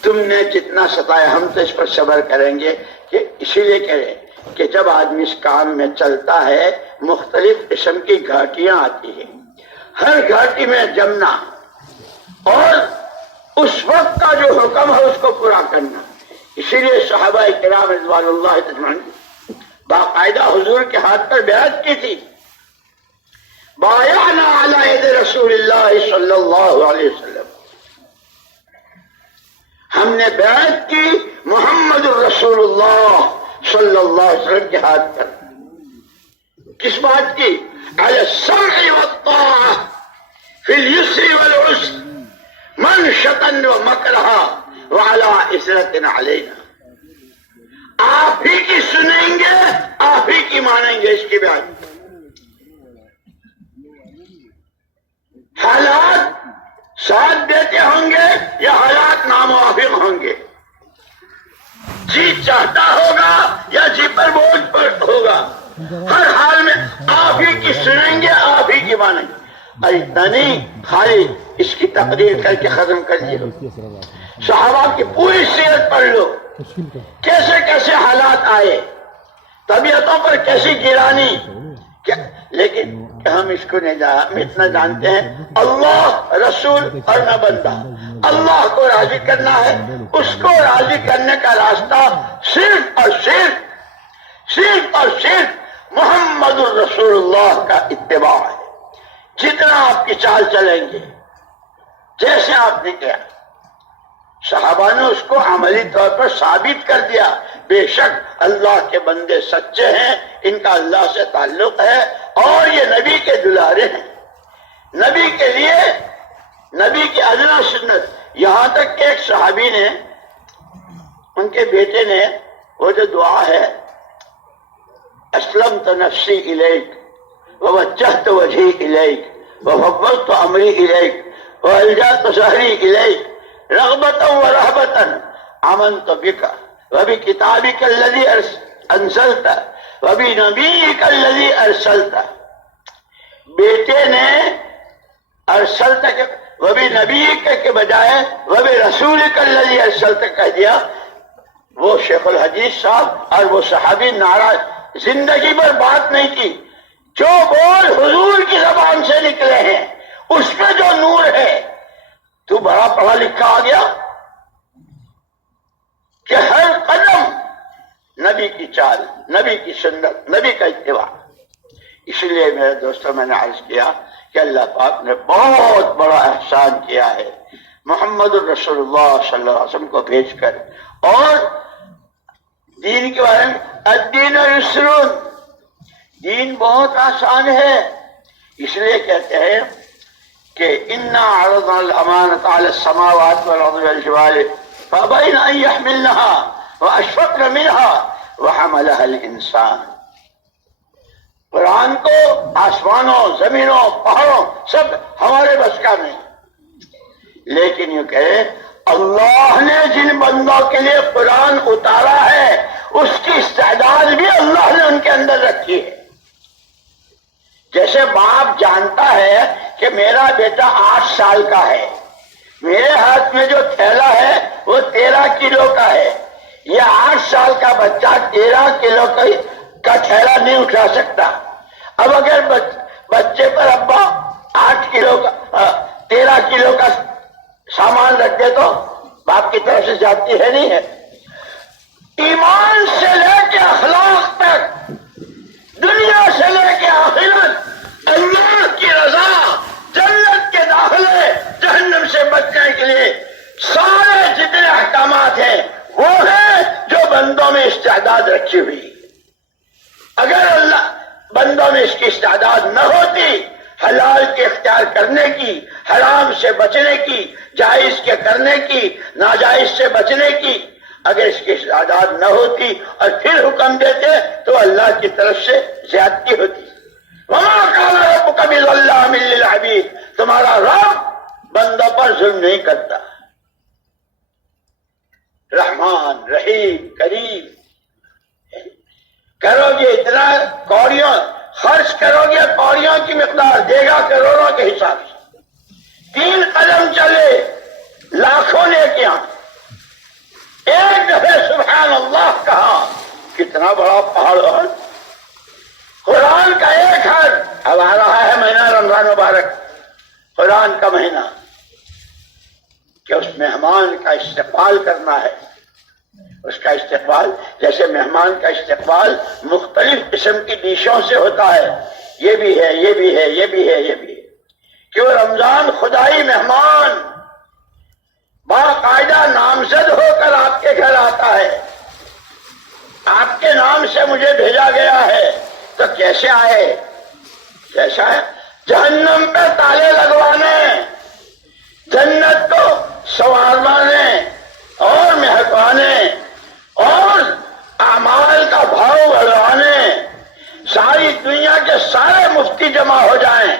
تم نے جتنا ستایا ہم تو اس پر صبر کریں گے، کہ اسی لیے کہہ رہے کہ جب آدمی اس کام میں چلتا ہے مختلف قسم کی گھاٹیاں آتی ہیں، ہر گھاٹی میں جمنا اور اس وقت کا جو حکم ہے اس کو پورا کرنا۔ اسی لیے صحابہ کرام رضوان اللہ اجمعین باقاعدہ حضور کے ہاتھ پر بیعت کی تھی، بایعنا علی ید رسول اللہ صلی اللہ علیہ وسلم، ہم نے بیعت کی محمد الرسول اللہ صلی اللہ علیہ وسلم کے ہاتھ پر۔ کس بات کی؟ علی السمع والطاعہ فی اليسر والعسر منشطا ومکرہا وعلی اسرۃ علینا۔ آپ ہی کی سنیں گے، آپ ہی کی مانیں گے، اس کی بیعت۔ حالات ساتھ دیتے ہوں گے یا حالات ناموافق ہوں گے، جی چاہتا ہوگا یا جی پر بوجھ ہوگا، ہر حال میں آپ ہی کی سنیں گے، آپ ہی کی مانیں گے۔ اور اتنا نہیں، خالی اس کی تقریر کر کے ختم کر دیا، صحابہ کی پوری سیرت پڑھ لو، کیسے کیسے حالات آئے، طبیعتوں پر کیسی گرانی، لیکن ہم اس کو نہیں جانا، ہم اتنا جانتے ہیں اللہ رسول اور نہ بندہ، اللہ کو راضی کرنا ہے، اس کو راضی کرنے کا راستہ صرف اور صرف محمد الرسول اللہ کا اتباع ہے۔ جتنا آپ کی چال چلیں گے، جیسے آپ نے کیا، صحابہ نے اس کو عملی طور پر ثابت کر دیا، بے شک اللہ کے بندے سچے ہیں، ان کا اللہ سے تعلق ہے، اور یہ نبی کے دلارے ہیں، نبی کے لیے نبی کی ادنا سنت۔ یہاں تک کہ ایک صحابی نے، ان کے بیٹے نے وہ جو دعا ہے اسلمت نفسی الیک ووجہت وجہی الیک وفوضت امری الیک والجأت ظہری الیک رغبتا ورہبتا آمنت بک وبکتابک الذی انزلت وبنبیک الذی ارسلت۔ بیٹے نے ارسلت وبنبیک کے بجائے وبرسولک الذی ارسلت کہہ دیا۔ وہ شیخ الحدیث صاحب اور وہ صحابی ناراض، زندگی پر بات نہیں کی، جو بول حضور کی زبان سے نکلے ہیں اس میں جو نور ہے، تو بڑا پڑھا لکھا آ گیا کہ ہر قدم نبی کی چال، نبی کی سنت، نبی کا اتباع۔ اس لیے میرے دوستوں میں نے عرض کیا کہ اللہ پاک نے بہت بڑا احسان کیا ہے محمد الرسول اللہ صلی اللہ علیہ وسلم کو بھیج کر، اور دین کے بارے میں الدین یسر، دین بہت آسان ہے. اس لیے کہتے ہیں کہ انا عرضنا الامانۃ علی السماوات والارض والجبال فابین ان یحملنها واشفقن منها وحملها الانسان. قرآن کو آسمانوں، زمینوں، پہاڑوں سب ہمارے بس کا نہیں، لیکن یہ کہے اللہ نے جن بندوں کے لیے قرآن اتارا ہے اس کی استعداد بھی اللہ نے ان کے اندر رکھی ہے. جیسے باپ جانتا ہے کہ میرا بیٹا 8 سال کا ہے، میرے ہاتھ میں جو تھیلا ہے وہ 13 کلو کا ہے، یہ 8 سال کا بچہ 13 کلو کا تھیلا نہیں اٹھا سکتا. اب اگر بچے پر ابا 8 کلو کا 13 کلو کا سامان رکھ دے تو باپ کی طرف سے جاتی ہے نہیں ہے. ایمان سے لے کے اخلاق تک، دنیا سے لے کے آخرت، اللہ کی رضا، جنت کے داخلے، جہنم سے بچنے کے لیے سارے جتنے احکامات ہیں وہ ہیں جو بندوں میں استعداد رکھی ہوئی. اگر اللہ بندوں میں اس کی استعداد نہ ہوتی حلال کے اختیار کرنے کی، حرام سے بچنے کی، جائز کے کرنے کی، ناجائز سے بچنے کی، اگر اس کی استعداد نہ ہوتی اور پھر حکم دیتے تو اللہ کی طرف سے زیادتی ہوتی. وما کان ربک بظلام للعبید، تمہارا رب بندوں پر ظلم نہیں کرتا، رحمان رحیم کریم. کرو گے اتنا کوڑیوں خرچ کرو گے، کوڑیوں کی مقدار دے گا کروڑوں کے حساب سے. 3 قدم چلے لاکھوں نے کیا، ایک دفعہ سبحان اللہ کہا، کتنا بڑا پہاڑ. اور قرآن کا ایک حرف. اب آ رہا ہے مہینہ رمضان مبارک، قرآن کا مہینہ، کہ اس مہمان کا استقبال کرنا ہے. اس کا استقبال جیسے مہمان کا استقبال مختلف قسم کی ڈشوں سے ہوتا ہے، یہ بھی ہے، یہ بھی ہے، یہ بھی ہے، یہ بھی ہے، کہ وہ رمضان خدائی مہمان باقاعدہ نامزد ہو کر آپ کے گھر آتا ہے. آپ کے نام سے مجھے بھیجا گیا ہے، تو کیسے آئے؟ کیسا ہے؟ جہنم پہ تالے لگوانے، جنت کو سنواروانے اور مہکوانے اور اعمال کا بھاؤ بڑھوانے. ساری دنیا کے سارے مفتی جمع ہو جائیں،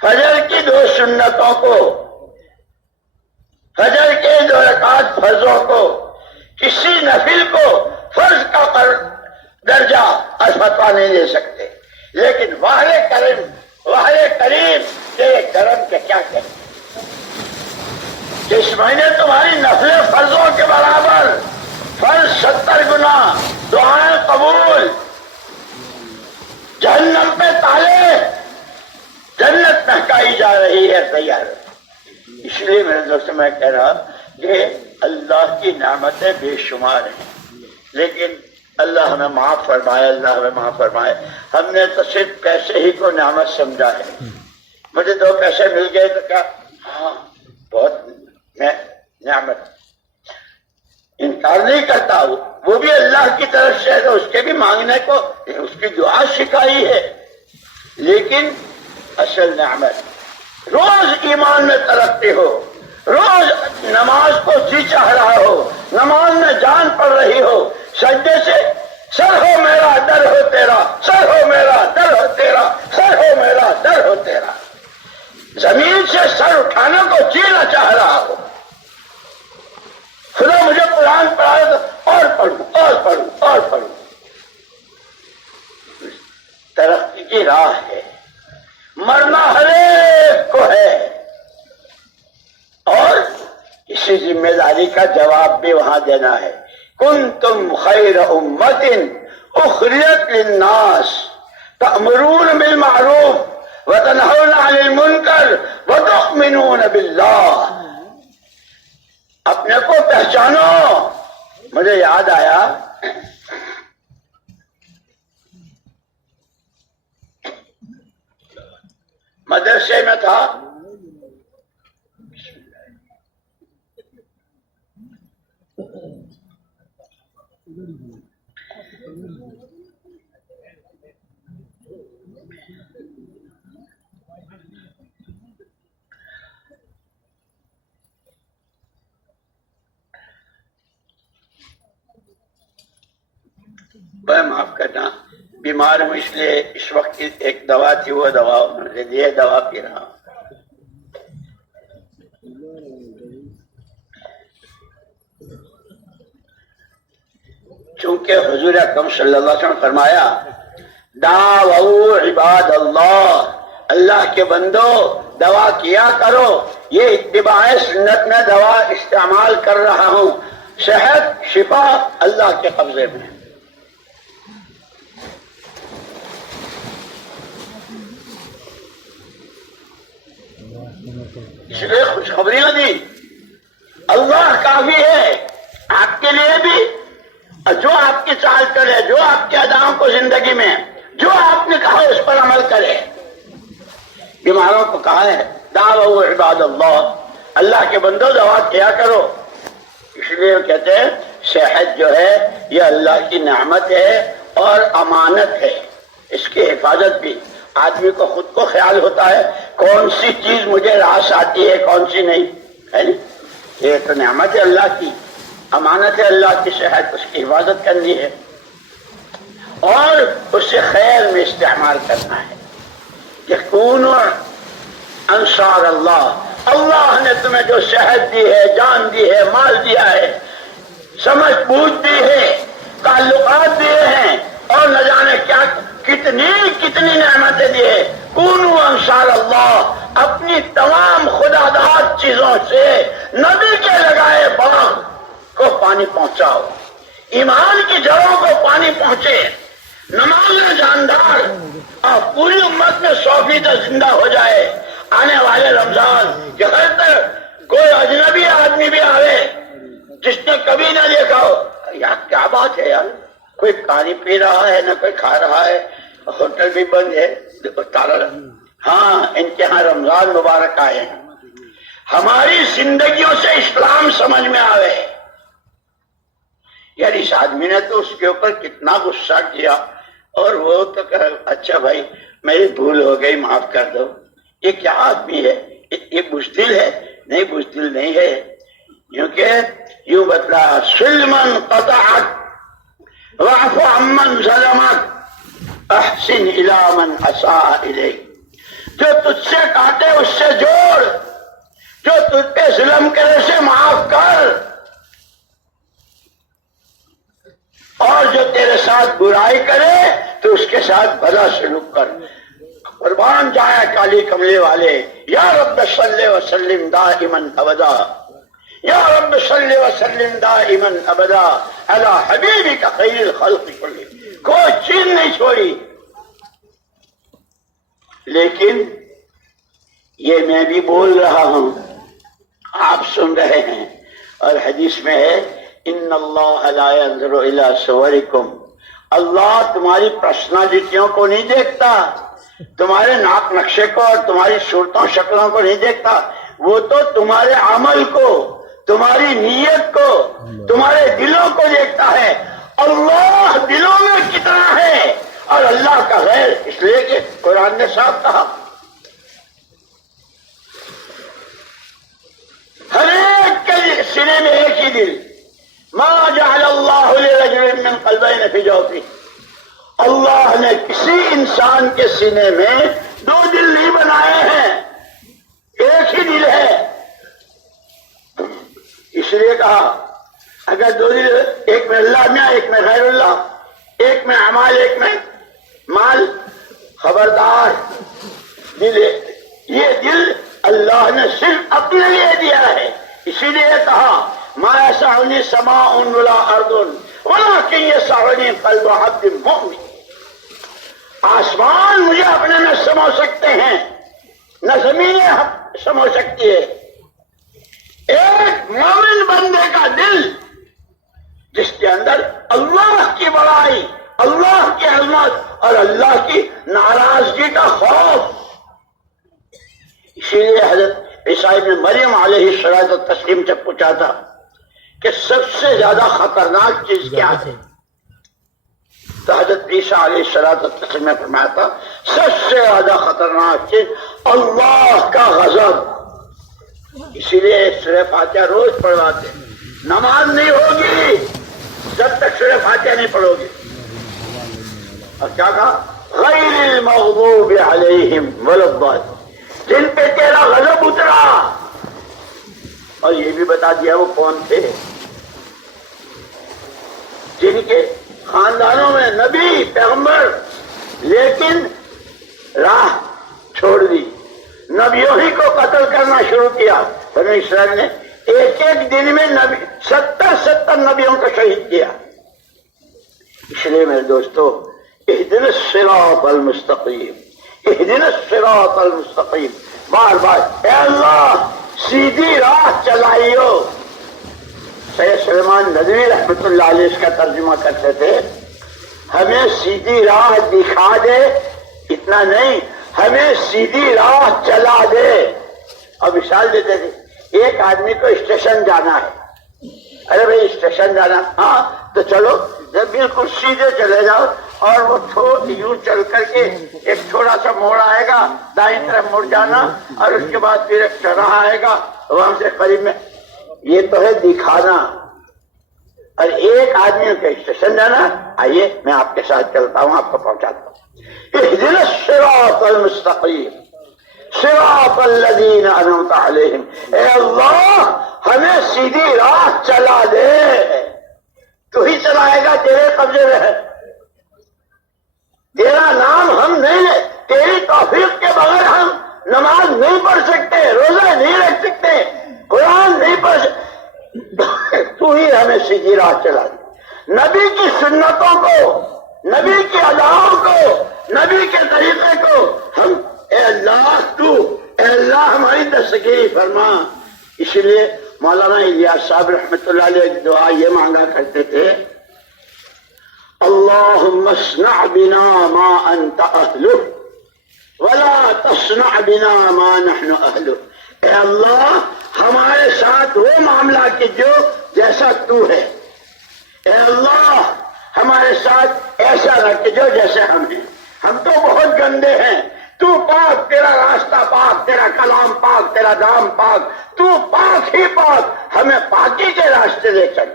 فجر کی 2 سنتوں کو، فجر کے 2 رکعت فرضوں کو، کسی نفل کو فرض کا درجہ اور فتویٰ نہیں دے سکتے. لیکن واحد کریم تیرے کرم کے کیا کہیں، اس مہینے تمہاری نفل فرضوں کے برابر، فرض 70 گنا، دعائیں قبول، جہنم پہ تالے، جنت مہکائی جا رہی ہے تیار. اس لیے میرے دوست میں کہہ رہا کہ اللہ کی نعمتیں بے شمار ہیں، لیکن اللہ ہمیں معاف فرمائے، اللہ ہمیں معاف فرمائے. ہم نے تو صرف پیسے ہی کو نعمت سمجھا ہے. مجھے 2 پیسے مل گئے تو کیا، ہاں بہت نعمت، انکار نہیں کرتا. وہ بھی اللہ کی طرف سے ہے تو اس کے بھی مانگنے کو، اس کی دعا سکھائی ہے. لیکن اصل نعمت روز ایمان میں ترقی ہو، روز نماز کو جی چاہ رہا ہو، نماز میں جان پڑ رہی ہو، سجدے سے سر ہو میرا در ہو تیرا، سر ہو میرا در ہو تیرا، سر ہو میرا در ہو تیرا، زمین سے سر اٹھانے کو جینا چاہ رہا ہو. خدا مجھے قرآن پڑھائے تو اور پڑھوں اور پڑھوں اور پڑھوں. ترقی کی راہ ہے، مرنا ہر ایک کو ہے، اور اسی ذمہ داری کا جواب بھی وہاں دینا ہے. کنتم خیر امت اخرجت للناس تأمرون بالمعروف وتنہون عن المنکر وتؤمنون باللہ. اپنے کو پہچانو. مجھے یاد آیا مدرسے میں تھا، معاف کرنا، بیمار ہوں اس لیے اس وقت کی ایک دوا تھی، وہ دوا انہوں نے دی، دوا پی رہا ہوں۔ چونکہ حضور اکرم صلی اللہ علیہ وسلم فرمایا دعوا عباد اللہ، اللہ کے بندو دوا کیا کرو، یہ اتباع سنت میں دوا استعمال کر رہا ہوں، صحت شفا اللہ کے قبضے میں۔ اس لیے خوشخبریاں دی، اللہ کافی ہے آپ کے لیے بھی، جو آپ کی چال کرے، جو آپ کے اداؤں کو زندگی میں جو آپ نے کہا اس پر عمل کرے۔ بیماروں کو کہا ہے دعوا عباد اللہ، اللہ کے بندو دعا کیا کرو، اس لیے کہتے ہیں صحت جو ہے یہ اللہ کی نعمت ہے اور امانت ہے، اس کی حفاظت بھی آدمی کو خود کو خیال ہوتا ہے کون سی چیز مجھے راس آتی ہے کون سی نہیں ہے، یہ تو نعمت ہے اللہ کی، امانت ہے اللہ کی صحت، اس کی حفاظت کرنی ہے اور اس سے خیر میں استعمال کرنا ہے کہ کونوا انصار اللہ، اللہ نے تمہیں جو صحت دی ہے، جان دی ہے، مال دیا ہے، سمجھ بوجھ دی ہے، تعلقات دیے ہیں اور نہ جانے کیا کتنی نعمتیں دی ہے، کونوا انصار اللہ، اپنی تمام خداداد چیزوں سے نبی کے لگائے باغ کو پانی پہنچاؤ، ایمان کی جڑوں کو پانی پہنچے، نماز میں جاندار اور پوری امت میں 100% زندہ ہو جائے آنے والے رمضان کے ہر طرف کوئی اجنبی آدمی بھی آوے جس نے کبھی نہ دیکھا ہو، یار کیا بات ہے یار، کوئی پانی پی رہا ہے نہ کوئی کھا رہا ہے، ہوٹل بھی بند ہے، ہاں ان کے ہاں رمضان مبارک آئے ہیں، ہماری زندگیوں سے اسلام سمجھ میں آوے، یار اس آدمی نے تو اس کے اوپر کتنا غصہ کیا اور وہ تو کہا اچھا بھائی میری بھول ہو گئی معاف کر دو، یہ کیا آدمی ہے، یہ بزدل ہے، نہیں بزدل نہیں ہے، کیونکہ یوں بتلا سلمن قطعت واعف عمن ظلمت احسن الی من اساء الیک، جو تجھ سے کاٹے اس سے جوڑ، جو تجھ پہ ظلم کرے سے معاف کر، اور جو تیرے ساتھ برائی کرے تو اس کے ساتھ بھلا سلوک کر۔ قربان جائے کالی کملے والے، یا رب صلی وسلم دائما ابدا، یا رب صلی وسلم دائما ابدا علی حبیبک خیر الخلق کلہم، کوئی چیز نہیں چھوڑی۔ لیکن یہ میں بھی بول رہا ہوں، آپ سن رہے ہیں، اور حدیث میں ہے ان اللہ لا ينظر الى صورکم، اللہ تمہاری پرسنالٹیوں کو نہیں دیکھتا، تمہارے ناک نقشے کو اور تمہاری صورتوں شکلوں کو نہیں دیکھتا، وہ تو تمہارے عمل کو، تمہاری نیت کو، تمہارے دلوں کو دیکھتا ہے۔ اللہ دلوں میں کتنا ہے اور اللہ کا غیر، اس لیے کہ قرآن نے صاف کہا ہر ایک کے سینے میں ایک ہی دل، ما جعل اللہ لرجل من قلبین فی جوفہ، اللہ نے کسی انسان کے سینے میں 2 دل نہیں بنائے ہیں، ایک ہی دل ہے، اس لیے کہا اگر 2 دل، ایک میں اللہ میں ایک میں غیر اللہ، ایک میں اعمال ایک میں مال، خبردار دل، یہ دل اللہ نے صرف اپنے لیے دیا ہے، اسی لیے کہا ما يسعني سماء ولا ارض ولكن يسعني قلب عبد مؤمن، آسمان مجھے اپنے میں سمو سکتے ہیں، نہ زمینیں سمو سکتی ہے، ایک مومن بندے کا دل جس کے اندر اللہ کی بڑائی، اللہ کی عظمت اور اللہ کی ناراضگی کا خوف اسی لیے حضرت عیسیٰ ابن مریم علیہ الصلوۃ والتسلیم سے پوچھا تھا کہ سب سے زیادہ خطرناک چیز کیا ہے؟ تو حضرت عیسیٰ علیہ الصلوۃ والتسلیم نے فرمایا تھا سب سے زیادہ خطرناک چیز اللہ کا غضب۔ اسی لیے سورہ فاتحہ روز پڑھواتے ہیں۔ نماز نہیں ہوگی جب تک سورہ فاتحہ نہیں پڑھو گے۔ اور کیا کہا؟ غیر المغضوب علیہم ولا الضالین، جن پہ تیرا غضب اترا۔ اور یہ بھی بتا دیا وہ کون تھے، جن کے خاندانوں میں نبی پیغمبر لیکن راہ چھوڑ دی، نبیوں ہی کو قتل کرنا شروع کیا۔ بنی اسرائیل نے ایک ایک دن میں 70 نبیوں کو شہید کیا۔ اس لیے میرے دوستو، اہدنا الصراط المستقیم، اہدنا الصراط المستقیم، بار بار اے اللہ سیدھی راہ چلائیو۔ سید سلیمان ندوی رحمۃ اللہ علیہ اس کا ترجمہ کرتے تھے، ہمیں سیدھی راہ دکھا دے، اتنا نہیں ہمیں سیدھی راہ چلا دے۔ اور مثال دیتے تھے، ایک آدمی کو اسٹیشن جانا ہے، ارے بھائی اسٹیشن جانا، ہاں تو چلو، جب بالکل سیدھے چلے جاؤ اور وہ یوں چل کر کے ایک تھوڑا سا موڑ آئے گا، دائیں طرف مڑ جانا، اور اس کے بعد پھر ایک چوراہا آئے گا وہاں سے قریب میں۔ یہ تو ہے دکھانا۔ اور ایک آدمی کو اسٹیشن جانا، آئیے میں آپ کے ساتھ چلتا ہوں، آپ کو پہنچاتا ہوں۔ اہدنا الصراط المستقیم صراط الذین انعمت علیہم، اے اللہ ہمیں سیدھی راہ چلا دے۔ تو ہی چلائے گا، تیرے قبضے میں ہے، تیرا نام ہم نہیں لے، تیری توفیق کے بغیر ہم نماز نہیں پڑھ سکتے، روزہ نہیں رکھ سکتے، قرآن نہیں پڑھ سکتے، تو ہی ہمیں سیدھی راہ چلا دے۔ نبی کی سنتوں کو، نبی کی اداؤں کو، نبی کے طریقے کو ہم، اے اللہ اے اللہ ہماری دستگیری فرما۔ اس لیے مولانا الیاس صاحب رحمۃ اللہ علیہ ایک دعا یہ مانگا کرتے تھے، اللہم اصنع بنا ما انت اہلہ ولا تصنع بنا ما نحن اہلہ، اے اللہ ہمارے ساتھ وہ معاملہ کیجو جیسا تو ہے، اے اللہ ہمارے ساتھ ایسا نہ کیجو جیسے ہم ہیں، ہم تو بہت گندے ہیں، تو پاک، تیرا راستہ پاک، تیرا کلام پاک، تیرا نام پاک، تو پاک ہی پاک، ہمیں پاکی کے راستے دے چل۔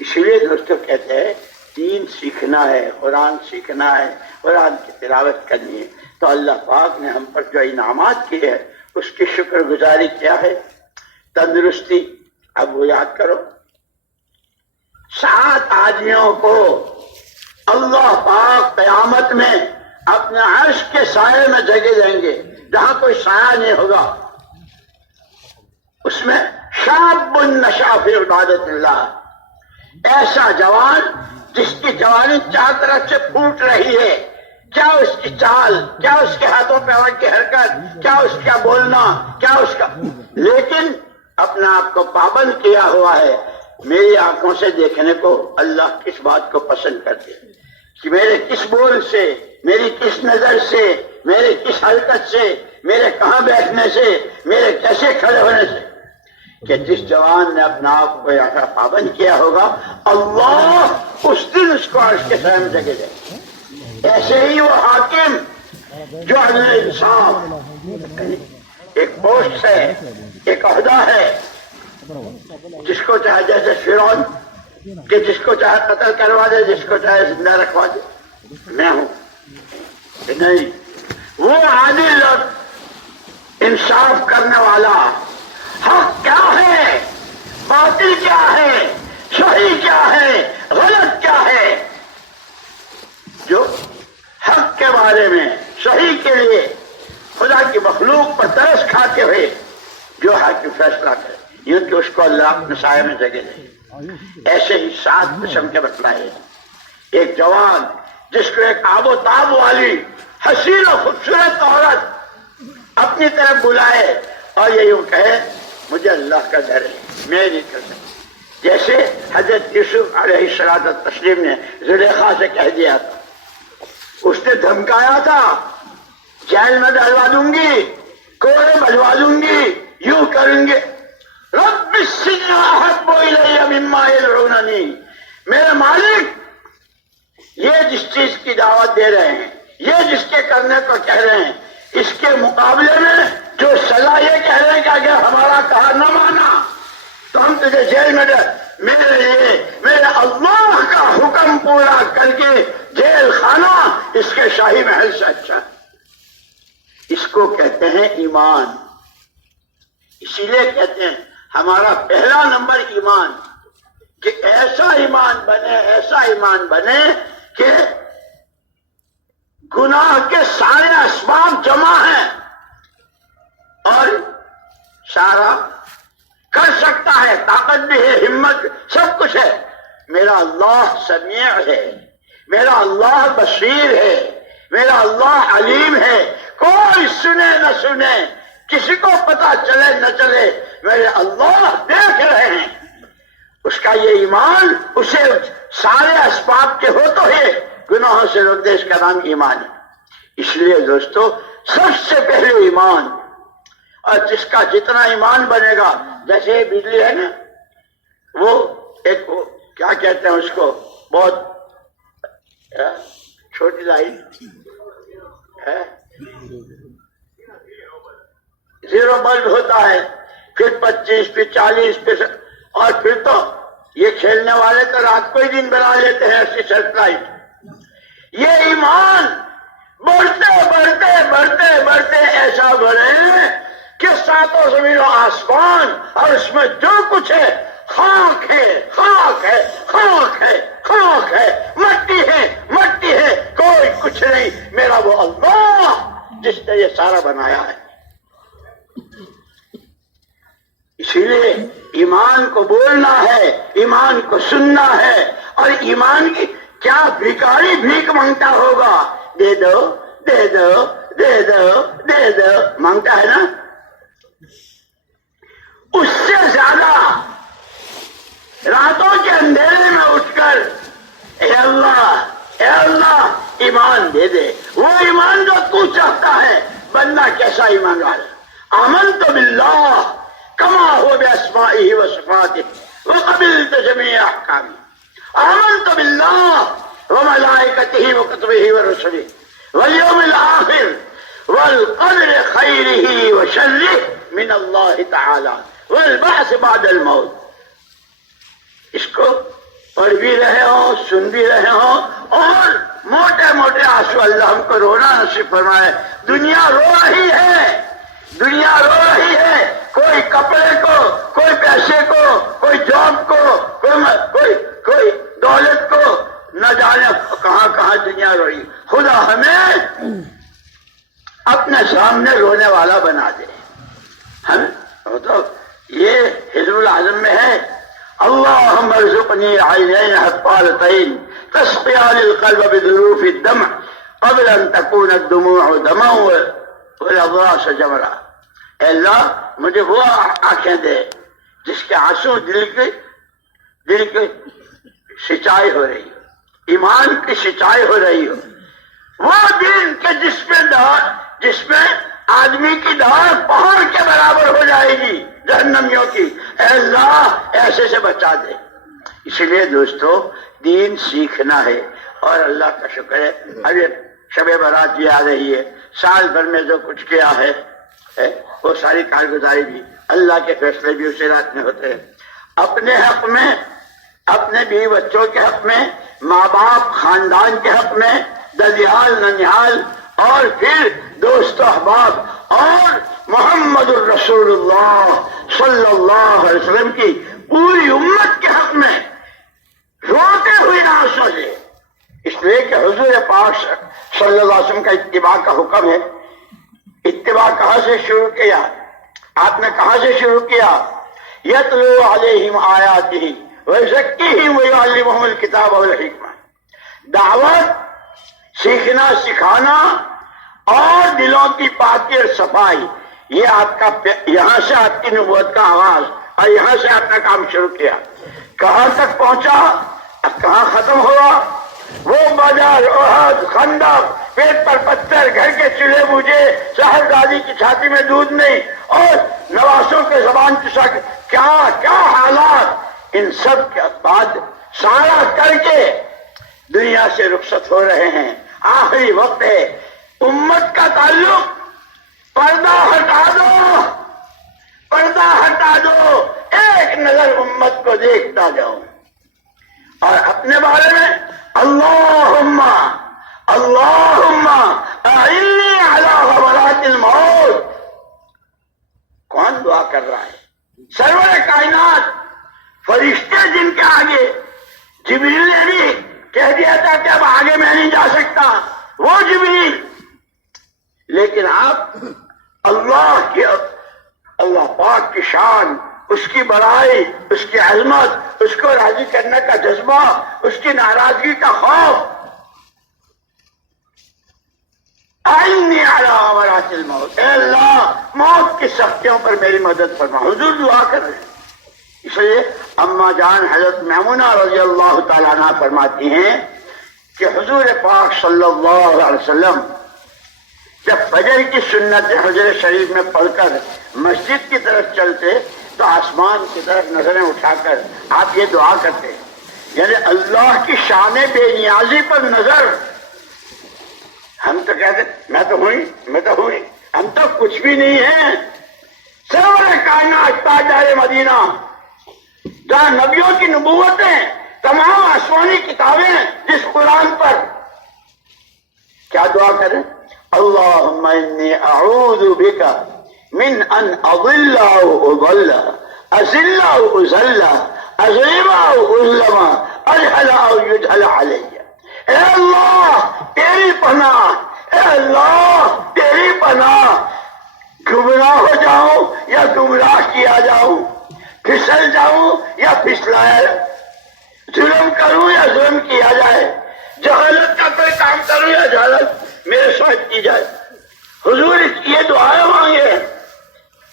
اس لیے دوستوں کہتے ہیں دین سیکھنا ہے، قرآن سیکھنا ہے، قرآن کی تلاوت کرنی ہے، تو اللہ پاک نے ہم پر جو انعامات کیے ہیں اس کی شکر گزاری کیا ہے؟ تندرستی، اب وہ یاد کرو، 7 آدمیوں کو اللہ پاک قیامت میں اپنے عرش کے سائے میں جگہ دیں گے جہاں کوئی سایہ نہیں ہوگا۔ اس میں شاب نشا فی عبادت اللہ، ایسا جوان جس کی جوانی 4 طرف سے پھوٹ رہی ہے، کیا اس کی چال، کیا اس کے ہاتھوں پیروں کی حرکت، کیا اس کا بولنا، کیا اس کا، لیکن اپنے آپ کو پابند کیا ہوا ہے، میری آنکھوں سے دیکھنے کو اللہ کس بات کو پسند کرتے ہیں، کہ میرے کس بول سے، میری کس نظر سے، میرے کس حرکت سے، میرے کہاں بیٹھنے سے، میرے کیسے کھڑے ہونے سے، کہ جس جوان نے اپنا آپ کو ایسا پابند کیا ہوگا اللہ اس دن اس کو عرش کے سائے میں جگہ دے۔ ایسے ہی وہ حاکم جو عدل انصاف، ایک پوسٹ ہے، ایک عہدہ ہے، جس کو چاہے جیسے فرعون کہ جس کو چاہے قتل کروا دے، جس کو چاہے زندہ رکھوا دے، میں ہوں کہ نہیں، وہ عادل اور انصاف کرنے والا، حق کیا ہے، باطل کیا ہے، صحیح کیا ہے، غلط کیا ہے، جو حق کے بارے میں، صحیح کے لیے خدا کی مخلوق پر ترس کھاتے ہوئے جو حق فیصلہ کرے، یوں کہ اس کو اللہ اپنے سائے میں جگہ دے۔ ایسے ہی 7 قسم کے بتلائے، ایک جوان جس کو ایک آب و تاب والی حسین و خوبصورت عورت اپنی طرف بلائے اور یہ یوں کہے مجھے اللہ کا ڈر ہے، میں نہیں کر سکتا، جیسے حضرت یوسف علیہ الصلوۃ والتسلیم نے زلیخا سے کہہ دیا تھا، اس نے دھمکایا تھا جیل میں ڈالوا دوں گی، کوڑے بجوا دوں گی، یوں کریں گے. رب السجن احب الی مما یدعوننی، میرے مالک یہ جس چیز کی دعوت دے رہے ہیں، یہ جس کے کرنے کو کہہ رہے ہیں، اس کے مقابلے میں جو سزا یہ کہہ رہے ہیں کہ اگر ہمارا کہا نہ مانا تو ہم تجھے جیل میں میرے لیے میرے اللہ کا حکم پورا کر کے جیل خانہ اس کے شاہی محل سے اچھا ہے. اس کو کہتے ہیں ایمان. اسی لیے کہتے ہیں ہمارا پہلا نمبر ایمان، کہ ایسا ایمان بنے کہ گناہ کے سارے اسباب جمع ہیں اور سارا کر سکتا ہے، طاقت بھی ہے، ہمت سب کچھ ہے. میرا اللہ سمیع ہے، میرا اللہ بصیر ہے، میرا اللہ علیم ہے. کوئی سنے نہ سنے، کسی کو پتا چلے نہ چلے، میرے اللہ دیکھ رہے ہیں. اس کا یہ ایمان اسے سارے اسباب کے ہو تو ہے گناہوں سے روک دے، اس کا نام ایمان ہے. اس لیے دوستو سب سے پہلے ایمان، اور جس کا جتنا ایمان بنے گا، جیسے بجلی ہے نا، وہ ایک کیا کہتے ہیں اس کو، بہت چھوٹی لائن ہے، زیرو بلب ہوتا ہے، پھر 25 پھر 40 پھر، اور پھر تو یہ کھیلنے والے تو رات کو ہی دن بنا لیتے ہیں ایسی سیٹ لائٹ. یہ ایمان بڑھتے بڑھتے بڑھتے بڑھتے ایسا بڑھے کہ ساتوں زمین و آسمان اور اس میں جو کچھ ہے، خاک ہے خاک ہے خاک ہے خاک ہے، مٹی ہے مٹی ہے، کوئی کچھ نہیں، میرا وہ اللہ جس نے یہ سارا بنایا ہے. اسی لیے ایمان کو بولنا ہے، ایمان کو سننا ہے. اور ایمان کی کیا بھکاری بھیک مانگتا ہوگا، دے دو دے دو دے دو دے دو مانگتا ہے نا، اس سے زیادہ راتوں کے اندھیرے میں اٹھ کر اے اللہ ایمان دے دے. وہ ایمان جو تو چاہتا ہے. بندہ کیسا ایمان والا، آمنت باللہ کما هو باسمائه وصفاته وقبلت جميع احکامه. آمنت باللہ وملائکته وکتبه ورسله واليوم الآخر والقدر خیره وشره من اللہ تعالی والبعث بعد الموت. اس کو پڑھ بھی رہے ہو، سن بھی رہے ہو، اور موٹے موٹے آنسو اللہ ہم کو رونا نصیب فرمائے. دنیا رو رہی ہے، دنیا رو رہی ہے، کوئی کپڑے کو، کوئی پیسے کو، کوئی جاب کو، کوئی دولت کو، نہ جانے کہاں کہاں دنیا رو رہی. خدا ہمیں اپنے سامنے رونے والا بنا دے. ہم تو یہ حزب العظم میں ہے، اللہم ارزقنی عینین حفالتین تسقیان القلب بظروف الدمع قبل ان تکون الدموع دما والابراس جمرا. اے اللہ مجھے وہ آنکھیں دے جس کے آنسو دل کی سچائی ہو رہی ہو، ایمان کی سچائی ہو رہی ہو. وہ دل کے جس میں آدمی کی دوڑ پہاڑ کے برابر ہو جائے گی جہنمیوں کی. اے اللہ ایسے سے بچا دے. اس لیے دوستو دین سیکھنا ہے. اور اللہ کا شکر ہے اب شب برات بھی آ رہی ہے. سال بھر میں جو کچھ کیا ہے وہ ساری کارگزاری بھی اللہ کے فیصلے بھی اسی رات میں ہوتے ہیں. اپنے حق میں، اپنے بیوی بچوں کے حق میں، ماں باپ خاندان کے حق میں، ددیال ننیال، اور پھر دوست و احباب اور محمد الرسول اللہ صلی اللہ علیہ وسلم کی پوری امت کے حق میں روتے ہوئے آنسو سے. اس لیے کہ حضور پاک صلی اللہ علیہ وسلم کا اتباع کا حکم ہے. اتباع کہاں سے شروع کیا؟ آپ نے کہاں سے شروع کیا؟ یتلو علیہم آیاتہ ویزکیہم ویعلمہم الکتاب والحکمہ. دعوت، سیکھنا سکھانا اور دلوں کی پاکی اور صفائی، یہ آپ کا، یہاں سے آپ کی نبوت کا آغاز اور یہاں سے آپ نے کام شروع کیا. کہاں تک پہنچا، اب کہاں ختم ہوا؟ وہ بدر، احد، خندق پیٹ پر پتھر، گھر کے چولہے بوجھے، شہر دادی کی چھاتی میں دودھ نہیں، اور نواسوں کے زبان چسا، کیا کیا حالات، ان سب کے بعد سارا کر کے دنیا سے رخصت ہو رہے ہیں، آخری وقت ہے، امت کا تعلق پردہ ہٹا دو، پردہ ہٹا دو، ایک نظر امت کو دیکھتا جاؤ، اور اپنے بارے میں اللہم اللہم اعنی علی غمرات الموت، کون دعا کر رہا ہے؟ سرور کائنات، فرشتے جن کے آگے، جبریل نے بھی کہہ دیا تھا کہ اب آگے میں نہیں جا سکتا، وہ جبریل، لیکن آپ اللہ پاک کی شان، اس کی بڑائی، اس کی عظمت، اس کو راضی کرنے کا جذبہ، اس کی ناراضگی کا خوف، اعنی علی غمرات الموت، اے اللہ موت کی سختیوں پر میری مدد فرما، حضور دعا کر رہے ہیں۔ اس لیے اما جان حضرت میمونہ رضی اللہ تعالیٰ عنہ فرماتی ہیں کہ حضور پاک صلی اللہ علیہ وسلم جب فجر کی سنت حجر شریف میں پڑھ کر مسجد کی طرف چلتے تو آسمان کی طرف نظریں اٹھا کر آپ یہ دعا کرتے، یعنی اللہ کی شان بے نیازی پر نظر۔ ہم تو کہتے میں تو ہوئی، ہم تو کچھ بھی نہیں ہیں، سرور کائنات تاجدار مدینہ، جہاں نبیوں کی نبوتیں، تمام آسمانی کتابیں، جس قرآن پر کیا دعا کریں؟ اللہم انی اعوذ بک من ان اضل او اضل، ازل او ازل، اظلم او اظلم، اجہل او یجہل علی۔ اے اللہ تیری پناہ، اے اللہ تیری پناہ، گمراہ ہو جاؤں یا گمراہ کیا جاؤں، پھسل جاؤں یا پھسلایا، ظلم کروں یا ظلم کیا جائے، جہالت کا کوئی کام کروں یا جہالت میرے ساتھ کی جائے۔ حضور یہ دعائیں مانگے،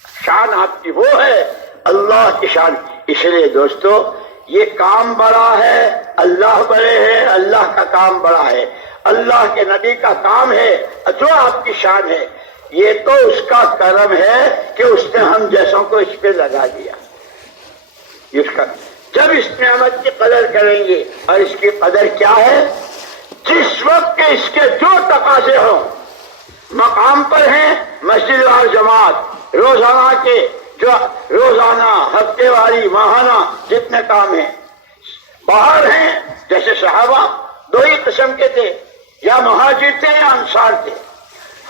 شان آپ کی وہ ہے، اللہ کی شان۔ اس لیے دوستو یہ کام بڑا ہے، اللہ بڑے ہیں، اللہ کا کام بڑا ہے، اللہ کے نبی کا کام ہے، جو آپ کی شان ہے، یہ تو اس کا کرم ہے کہ اس نے ہم جیسوں کو اس پہ لگا دیا۔ جب اس نعمت کی قدر کریں گے، اور اس کی قدر کیا ہے؟ جس وقت کے اس کے جو تقاضے ہوں، مقام پر ہیں مسجد وار جماعت، روزانہ کے جو روزانہ، ہفتے واری، ماہانہ جتنے کام ہیں، باہر ہیں جیسے صحابہ دو ہی قسم کے تھے، یا مہاجر تھے یا انصار تھے،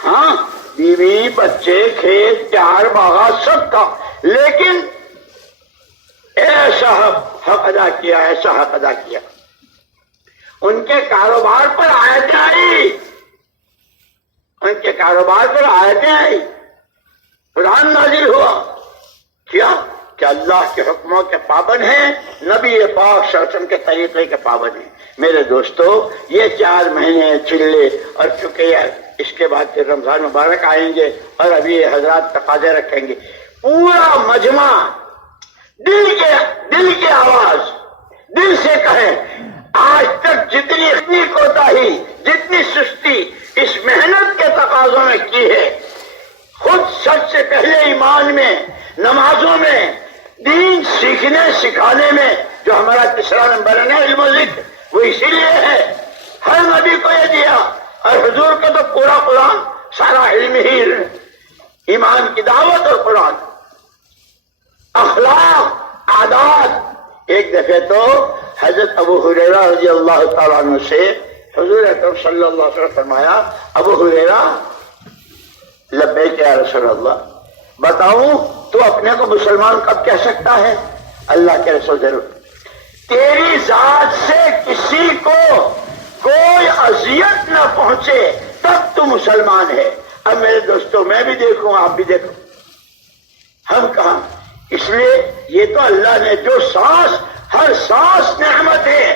ہاں بیوی بچے کھیت پیار باغات سب تھا، لیکن ایسا حق ادا کیا، ایسا حق ادا کیا۔ ان کے کاروبار پر آیتیں آئی، ان کے کاروبار پر آیتیں آئی، قرآن نازل ہوا، کیا کہ اللہ کے حکموں کے پابند ہیں، نبی پاک صلی اللہ علیہ وسلم کے طریقے کے پابند ہیں۔ میرے دوستو یہ 4 مہینے چلے، اور چونکہ اس کے بعد پھر رمضان مبارک آئیں گے، اور ابھی حضرات تقاضے رکھیں گے، پورا مجمع دل کی آواز، دل سے کہیں، آج تک جتنی کوتاہی، جتنی سستی اس محنت کے تقاضوں میں کی ہے، خود سب سے پہلے ایمان میں، نمازوں میں، دین سیکھنے سکھانے میں، جو ہمارا تیسرا نمبر ہے نا علم و ذکر، وہ اسی لیے ہے، ہر نبی کو یہ دیا، اور حضور کا تو پورا قرآن سارا علم ہی، ایمان کی دعوت اور قرآن، اخلاق، عادات۔ ایک دفعہ تو حضرت ابو ہریرہ رضی اللہ تعالیٰ عنہ سے حضور اکرم صلی اللہ علیہ وسلم فرمایا، ابو ہریرہ لبیک یا رسول اللہ، بتاؤں تو اپنے کو مسلمان کب کہہ سکتا ہے؟ اللہ کے رسول ضرور، تیری ذات سے کسی کو کوئی اذیت نہ پہنچے تب تو مسلمان ہے۔ اب میرے دوستوں میں بھی دیکھوں، آپ بھی دیکھو، ہم کہاں؟ اس لیے یہ تو اللہ نے جو سانس، ہر سانس نعمت ہے،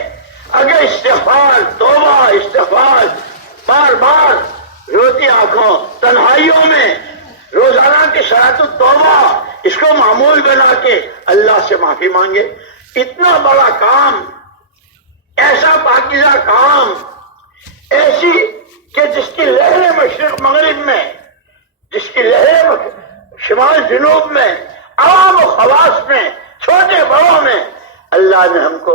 اگر استغفار، توبہ، استغفار، بار بار روتی آنکھوں، تنہائیوں میں روزانہ کے صلاۃ التوبہ، اس کو معمول بنا کے اللہ سے معافی مانگے، اتنا بڑا کام، ایسا پاکیزہ کام، ایسی کہ جس کی لہریں مشرق مغرب میں، جس کی لہریں شمال جنوب میں، عوام و خواص میں، چھوٹے بڑوں میں، اللہ نے ہم کو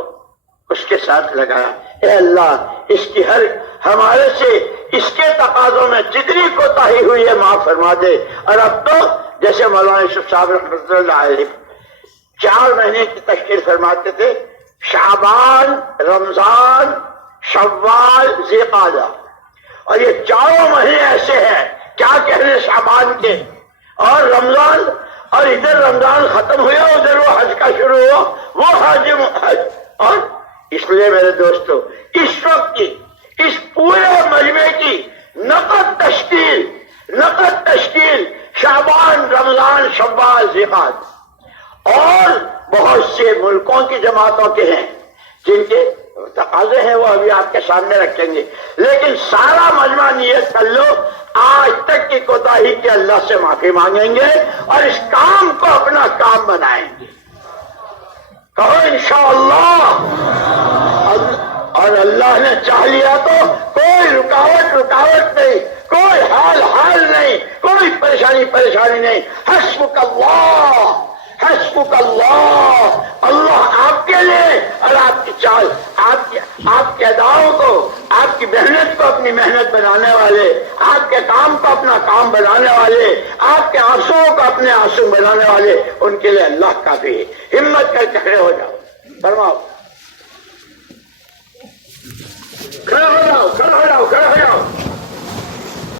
اس کے ساتھ لگایا۔ اے اللہ اس کی ہر ہمارے سے اس کے تقاضوں میں جتنی کوتاہی ہوئی ہے معاف فرما دے۔ اور اب تو جیسے مولانا یوسف صاحب رحمۃ اللہ علیہ 4 مہینے کی تشکیل فرماتے تھے، شعبان، رمضان، شوال، ذی قعدہ، اور یہ 4 مہینے ایسے ہیں، کیا کہنے شعبان کے اور رمضان، اور ادھر رمضان ختم ہوا ادھر وہ حج کا شروع ہوا، وہ حج۔ اور اس لیے میرے دوستو اس وقت کی اس پورے مجمع کی نقد تشکیل شعبان، رمضان، شوال، ذی قعدہ، اور بہت سے ملکوں کی جماعتوں کے ہیں جن کے تقاضے ہیں وہ ابھی آپ کے سامنے رکھیں گے، لیکن سارا مجمع نیت کر لو آج تک کی کوتاہی کے اللہ سے معافی مانگیں گے اور اس کام کو اپنا کام بنائیں گے۔ کہو انشاءاللہ۔ اور اللہ نے چاہ لیا تو کوئی رکاوٹ نہیں، کوئی حال نہیں، کوئی پریشانی نہیں۔ حسبک اللہ، حسبک اللہ، اللہ آپ کے لیے اور آپ کی چال، آپ کے اداؤں کو، آپ کی محنت کو اپنی محنت بنانے والے، آپ کے کام کو اپنا کام بنانے والے، آپ کے آنسوؤں کو اپنے آنسو بنانے والے، ان کے لیے اللہ کافی ہے۔ ہمت کر کھڑے ہو جاؤ، فرماؤ، کھڑے ہو جاؤ، کھڑے ہو جاؤ، کھڑے ہو جاؤ۔